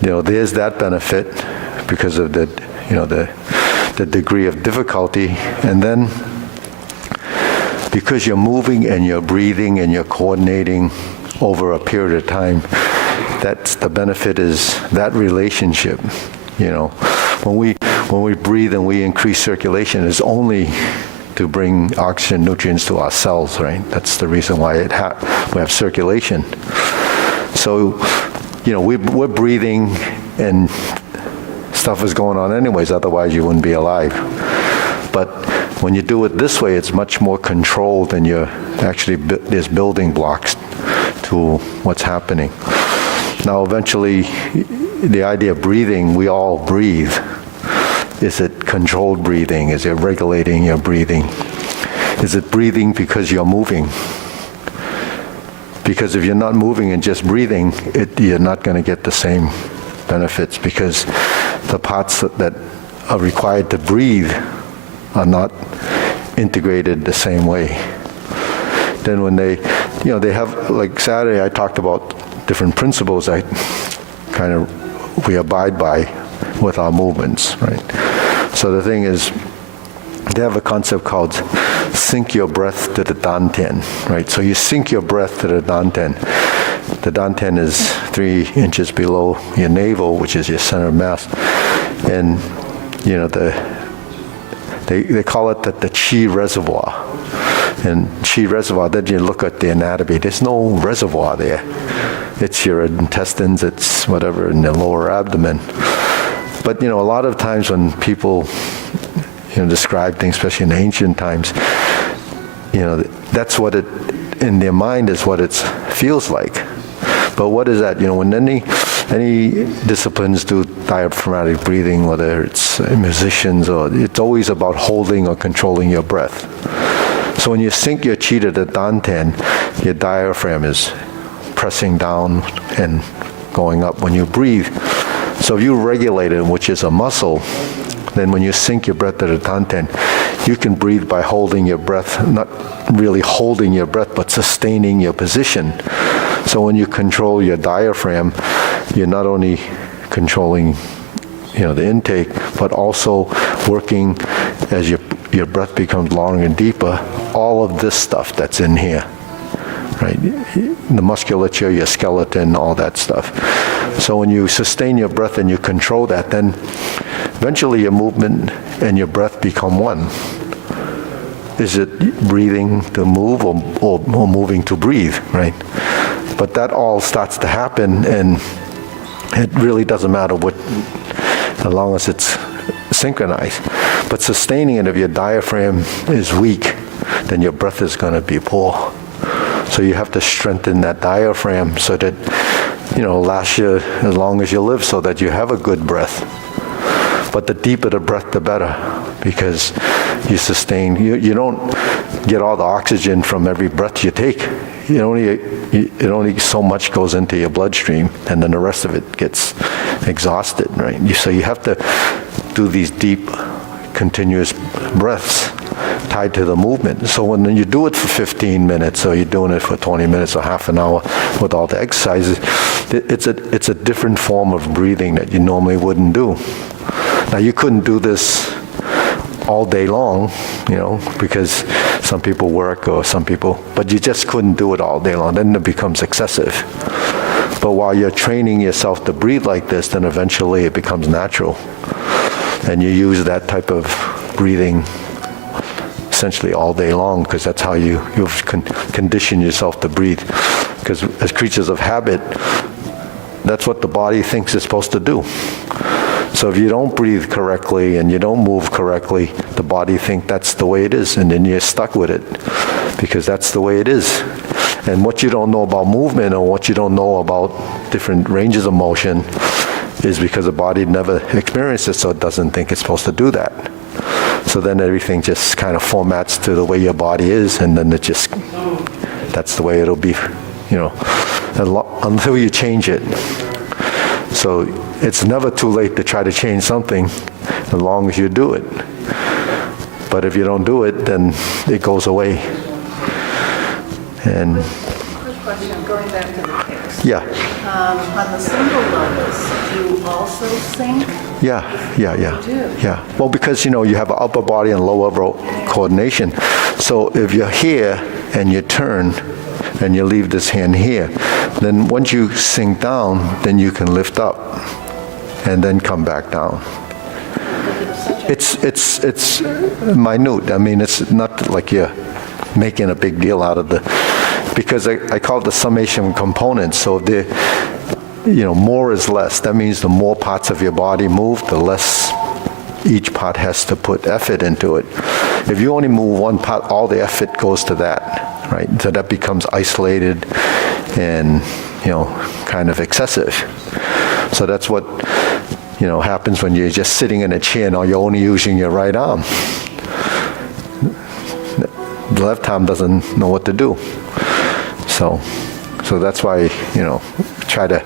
there's that benefit because of the degree of difficulty. And then because you're moving and you're breathing and you're coordinating over a period of time, that's the benefit, is that relationship. When we breathe and we increase circulation, it's only to bring oxygen, nutrients to our cells, right? That's the reason why we have circulation. So, we're breathing and stuff is going on anyways, otherwise you wouldn't be alive. But when you do it this way, it's much more controlled, and there's building blocks to what's happening. Now, eventually, the idea of breathing, we all breathe. Is it controlled breathing? Is it regulating your breathing? Is it breathing because you're moving? Because if you're not moving and just breathing, you're not going to get the same benefits, because the parts that are required to breathe are not integrated the same way. Then when they have, like Saturday, I talked about different principles we abide by with our movements, right? So the thing is, they have a concept called sink your breath to the dantian, right? So you sink your breath to the dantian. The dantian is 3 inches below your navel, which is your center of mass. And, they call it the chi reservoir. And chi reservoir, then you look at the anatomy, there's no reservoir there. It's your intestines, it's whatever in the lower abdomen. But, a lot of times when people, describe things, especially in ancient times, that's what in their mind is what it feels like. But what is that? When any disciplines do diaphragmatic breathing, whether it's musicians, it's always about holding or controlling your breath. So when you sink your chi to the dantian, your diaphragm is pressing down and going up when you breathe. So if you regulate it, which is a muscle, then when you sink your breath to the dantian, you can breathe by holding your breath, not really holding your breath, but sustaining your position. So when you control your diaphragm, you're not only controlling, the intake, but also working as your breath becomes longer and deeper, all of this stuff that's in here, right? The musculature, your skeleton, all that stuff. So when you sustain your breath and you control that, then eventually your movement and your breath become one. is it breathing to move or moving to breathe, right? But that all starts to happen, and it really doesn't matter what, as long as it's synchronized. But sustaining it, if your diaphragm is weak, then your breath is going to be poor. So you have to strengthen that diaphragm so that, lasts you as long as you live, so that you have a good breath. But the deeper the breath, the better, because you sustain, you don't get all the oxygen from every breath you take. It only so much goes into your bloodstream, and then the rest of it gets exhausted, right? So you have to do these deep, continuous breaths tied to the movement. So when you do it for 15 minutes, or you're doing it for 20 minutes or half an hour with all the exercises, it's a different form of breathing that you normally wouldn't do. Now, you couldn't do this all day long, because some people work but you just couldn't do it all day long. Then it becomes excessive. But while you're training yourself to breathe like this, then eventually it becomes natural. And you use that type of breathing essentially all day long, because that's how you've conditioned yourself to breathe. Because as creatures of habit, that's what the body thinks it's supposed to do. So if you don't breathe correctly and you don't move correctly, the body thinks that's the way it is, and then you're stuck with it, because that's the way it is. And what you don't know about movement, or what you don't know about different ranges of motion, is because the body never experienced it, so it doesn't think it's supposed to do that. So then everything just kind of formats to the way your body is, and then that's the way it'll be, until you change it. So it's never too late to try to change something, as long as you do it. But if you don't do it, then it goes away. And Quick question, going back to the kicks. yeah, On the single levels, do you also sync? yeah. do? Yeah. Well, because you have an upper body and lower coordination. So if you're here and you turn and you leave this hand here, then once you sink down, then you can lift up and then come back down. It's minute. I mean, it's not like you're making a big deal out of because I call it the summation of components. So more is less. That means the more parts of your body move, the less each part has to put effort into it. If you only move one part, all the effort goes to that, right? So that becomes isolated and, kind of excessive. So that's what, happens when you're just sitting in a chair and you're only using your right arm. The left arm doesn't know what to do. So that's why, try to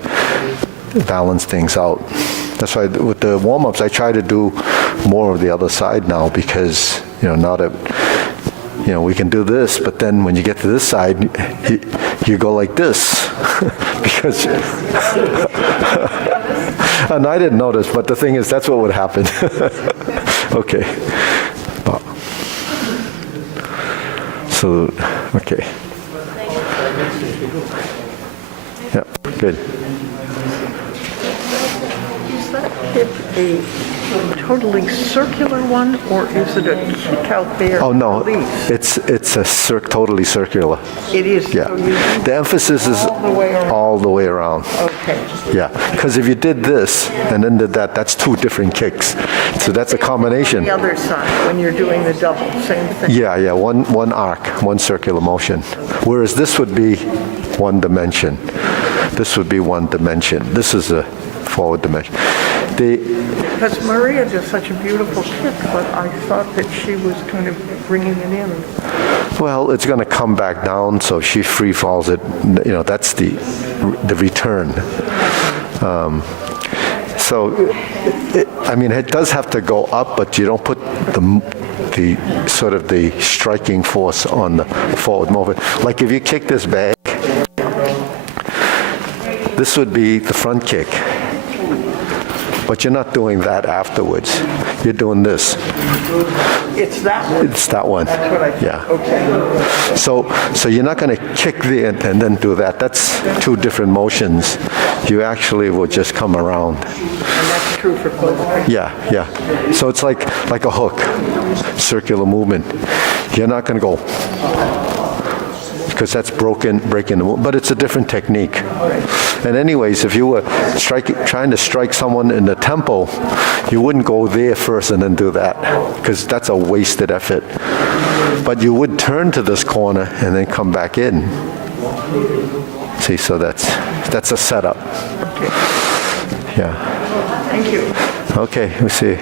balance things out. That's why with the warm-ups, I try to do more of the other side now, because, now that, we can do this, but then when you get to this side, you go like this. Because, and I didn't notice, but the thing is, that's what would happen. Okay. So, okay. Yeah, good. Is that hip a totally circular one, or is it a kick out there? Oh, no, release? it's totally circular. It is. Yeah. So you The emphasis is all the way around. all the way around. Okay. Yeah, because if you did this and then did that, that's two different kicks. So that's a combination. The other side, when you're doing the double, same thing. Yeah, one arc, one circular motion. Whereas this would be one dimension. This would be one dimension. This is a forward dimension. Because Maria does such a beautiful kick, but I thought that she was kind of bringing it in. Well, it's going to come back down, so if she free falls it, that's the return. It does have to go up, but you don't put the sort of the striking force on the forward movement. Like if you kick this bag, this would be the front kick. But you're not doing that afterwards. You're doing this. It's that one. It's that one. That's what I thought. Yeah. Okay. So you're not going to kick the end and then do that. That's two different motions. You actually will just come around. And that's true for both. Yeah. So it's like a hook, circular movement. You're not going to go. Because that's breaking the wall. But it's a different technique. And anyways, if you were trying to strike someone in the temple, you wouldn't go there first and then do that, because that's a wasted effort. But you would turn to this corner and then come back in. See, so that's a setup. Okay. Yeah. Thank you. Okay, we see.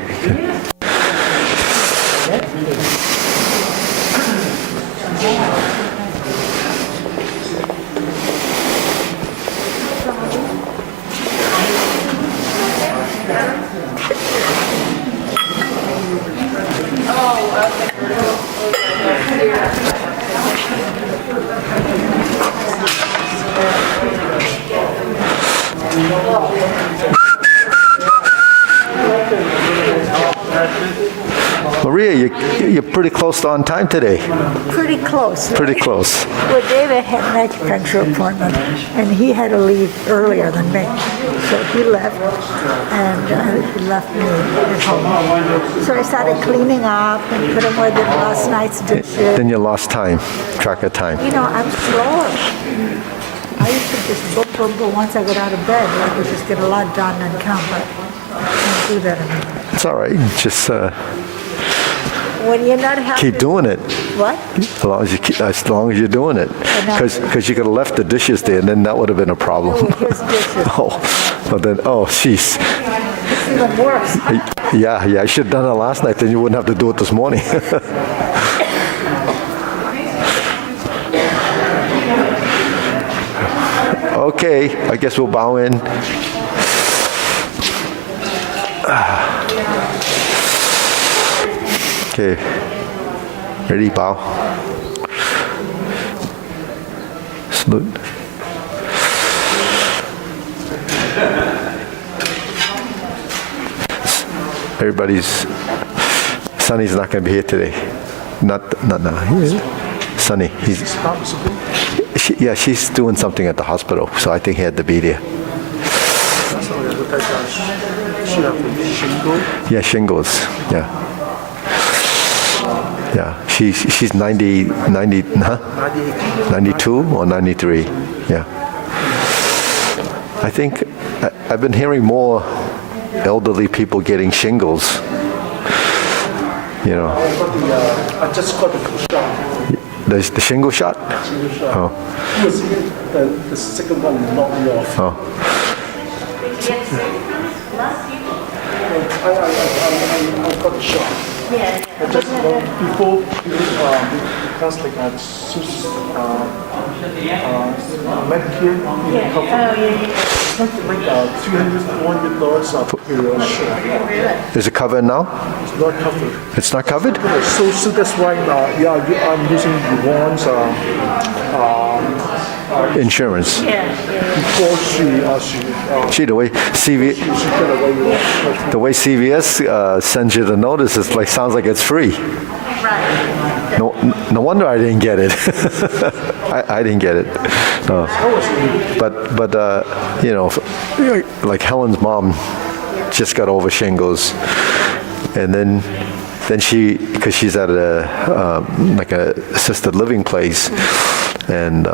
Maria, you're pretty close to on time today. Pretty close. Pretty close. Well, David had an acupuncture appointment, and he had to leave earlier than me. So he left, and he left me at home. So I started cleaning up and putting away the last night's dishes. Then you lost time, track of time. You know, I'm slower. I used to just boom, boom, boom. Once I got out of bed, I could just get a lot done and come, but I can't do that anymore. It's all right. Just When you're not happy... keep doing it. What? As long as you're doing it. know. Because you could have left the dishes there, and then that would have been a problem. Oh, his dishes. Jeez. It's even worse. Yeah, I should have done it last night, then you wouldn't have to do it this morning. Okay, I guess we'll bow in. Okay, ready, bow. Salute. Sonny's not going to be here today. Not now. Sonny, she's doing something at the hospital, so I think he had to be there. Yeah, shingles. Yeah. Yeah, she's 92 or 93. Yeah. I think I've been hearing more elderly people getting shingles. You know. I just got the shot. The shingle shot? Oh. The second one knocked me off. Oh. I got the shot. I just before because like I choose Medicare it's like $300 per shot. Is it covered now? It's not covered. It's not covered? So that's why I'm using the ones Insurance. before she Gee, the way CVS sends you the notice, it's like sounds like it's free. Right. No wonder I didn't get it. I didn't get it. No. But you know, like Helen's mom just got over shingles, and then she, because she's at a like a assisted living place, and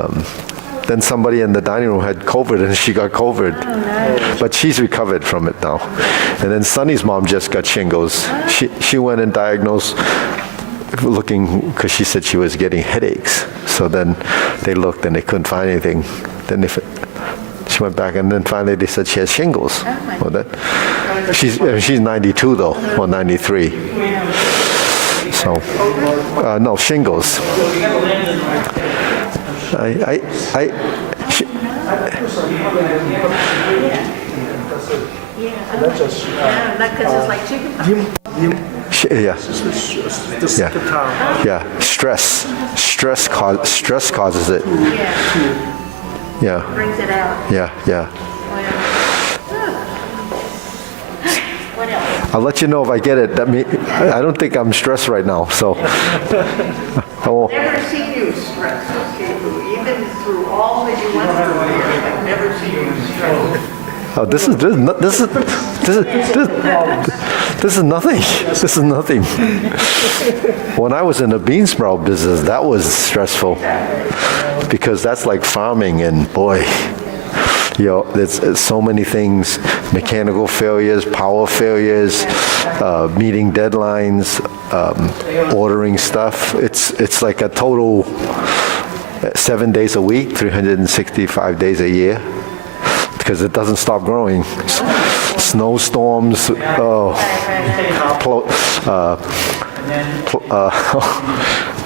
then somebody in the dining room had COVID and she got COVID. Oh, nice. But she's recovered from it now. And then Sonny's mom just got shingles. She went and diagnosed looking, because she said she was getting headaches. So then they looked and they couldn't find anything. Then she went back and then finally they said she has shingles. Well, she's 92 though, or 93. So, no, shingles. Not because it's like chicken. Yeah. Stress causes it. Yeah. Brings it out. Yeah. What else? I'll let you know if I get it. I don't think I'm stressed right now, so. Never seen you stressed, okay? Even through all that you went through here, I've never seen you stressed. Oh, this is This is nothing. This is nothing. When I was in the bean sprout business, that was stressful because that's like farming, and boy, there's so many things: mechanical failures, power failures, meeting deadlines, ordering stuff. It's like a total 7 days a week, 365 days a year, because it doesn't stop growing. Snowstorms,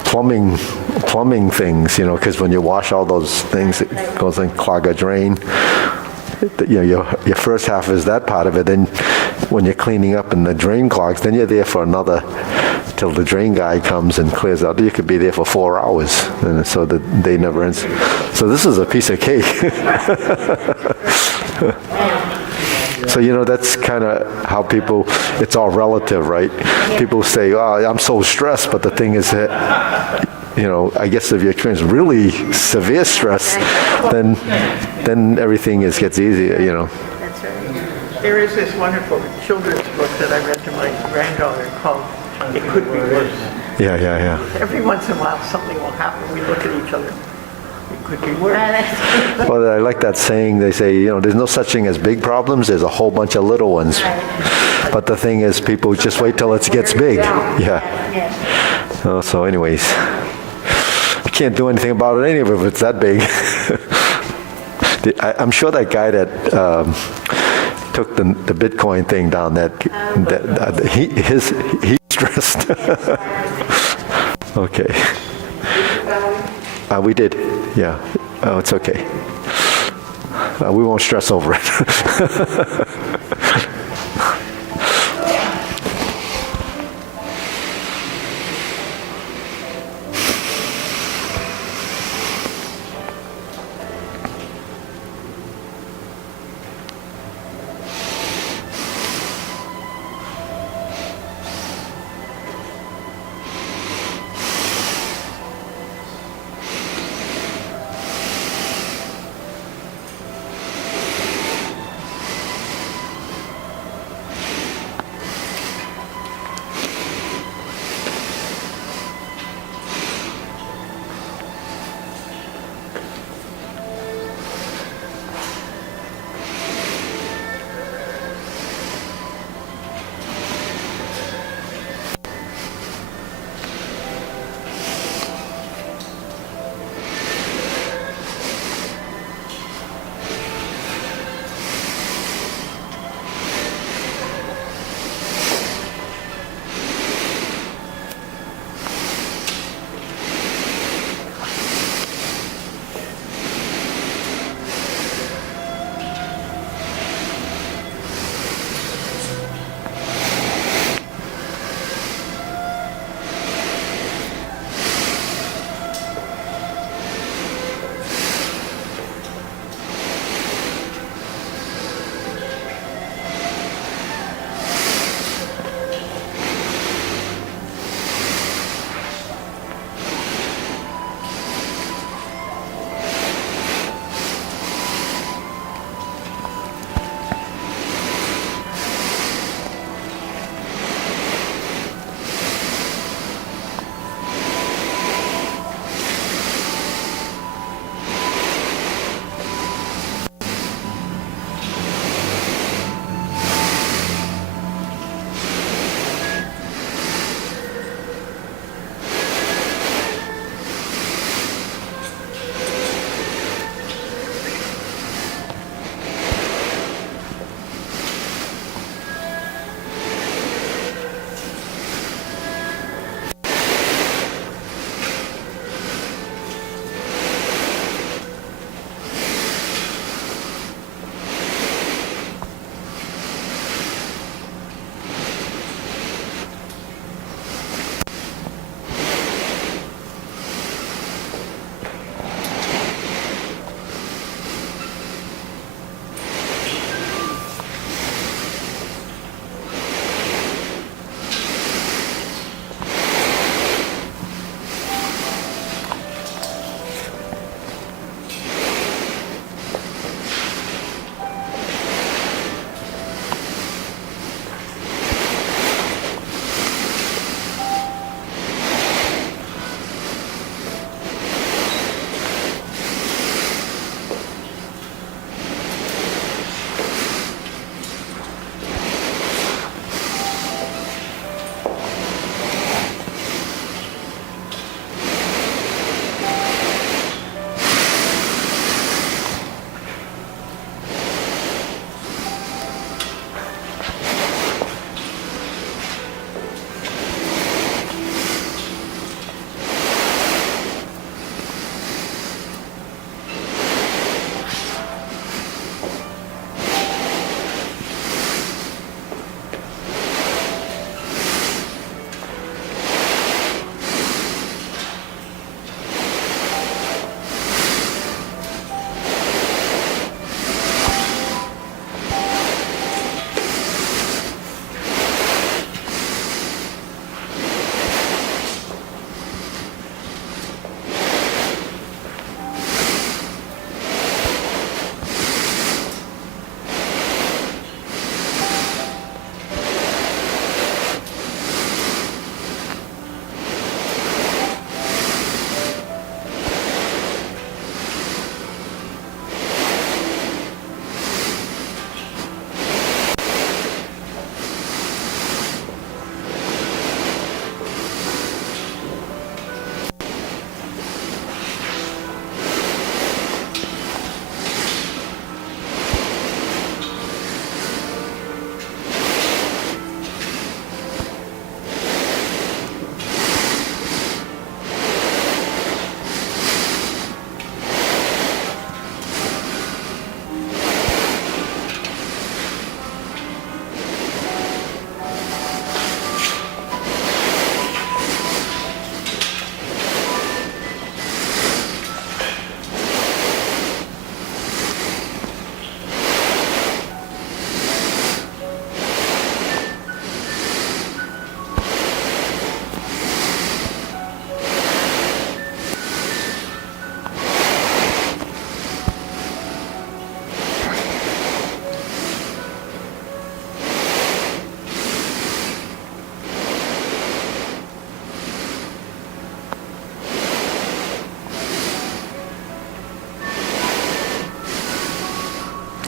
plumbing things, because when you wash all those things, it goes and clog a drain. Your first half is that part of it. Then when you're cleaning up and the drain clogs, then you're there for another, till the drain guy comes and clears out. You could be there for 4 hours, and so the day never ends. So this is a piece of cake. So, that's kind of how people, it's all relative, right? People say, oh, I'm so stressed, but the thing is that, I guess if you experience really severe stress, then everything gets easier, That's right. There is this wonderful children's book that I read to my granddaughter called It Could Be Worse. Yeah. Every once in a while, something will happen. We look at each other. It could be worse. Well, I like that saying. They say, there's no such thing as big problems. There's a whole bunch of little ones. But the thing is, people just wait till it gets big. Yeah. So anyways, I can't do anything about it anyway if it's that big. I'm sure that guy that took the Bitcoin thing down, he's stressed. Okay. We did, yeah. Oh, it's okay. We won't stress over it.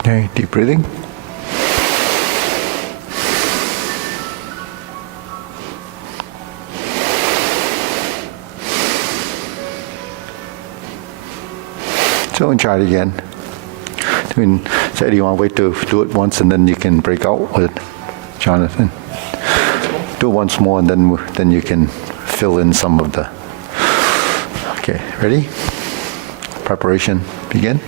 Okay, deep breathing. So and try it again. I mean, say, do you want to wait to do it once and then you can break out with Jonathan? Do it once more and then you can fill in some of the. Okay, ready? Preparation, begin.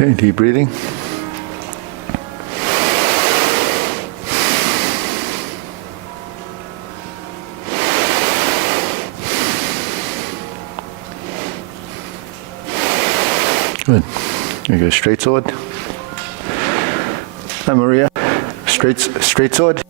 Okay, deep breathing. Good. You go straight sword. Hi, Maria. Straight sword.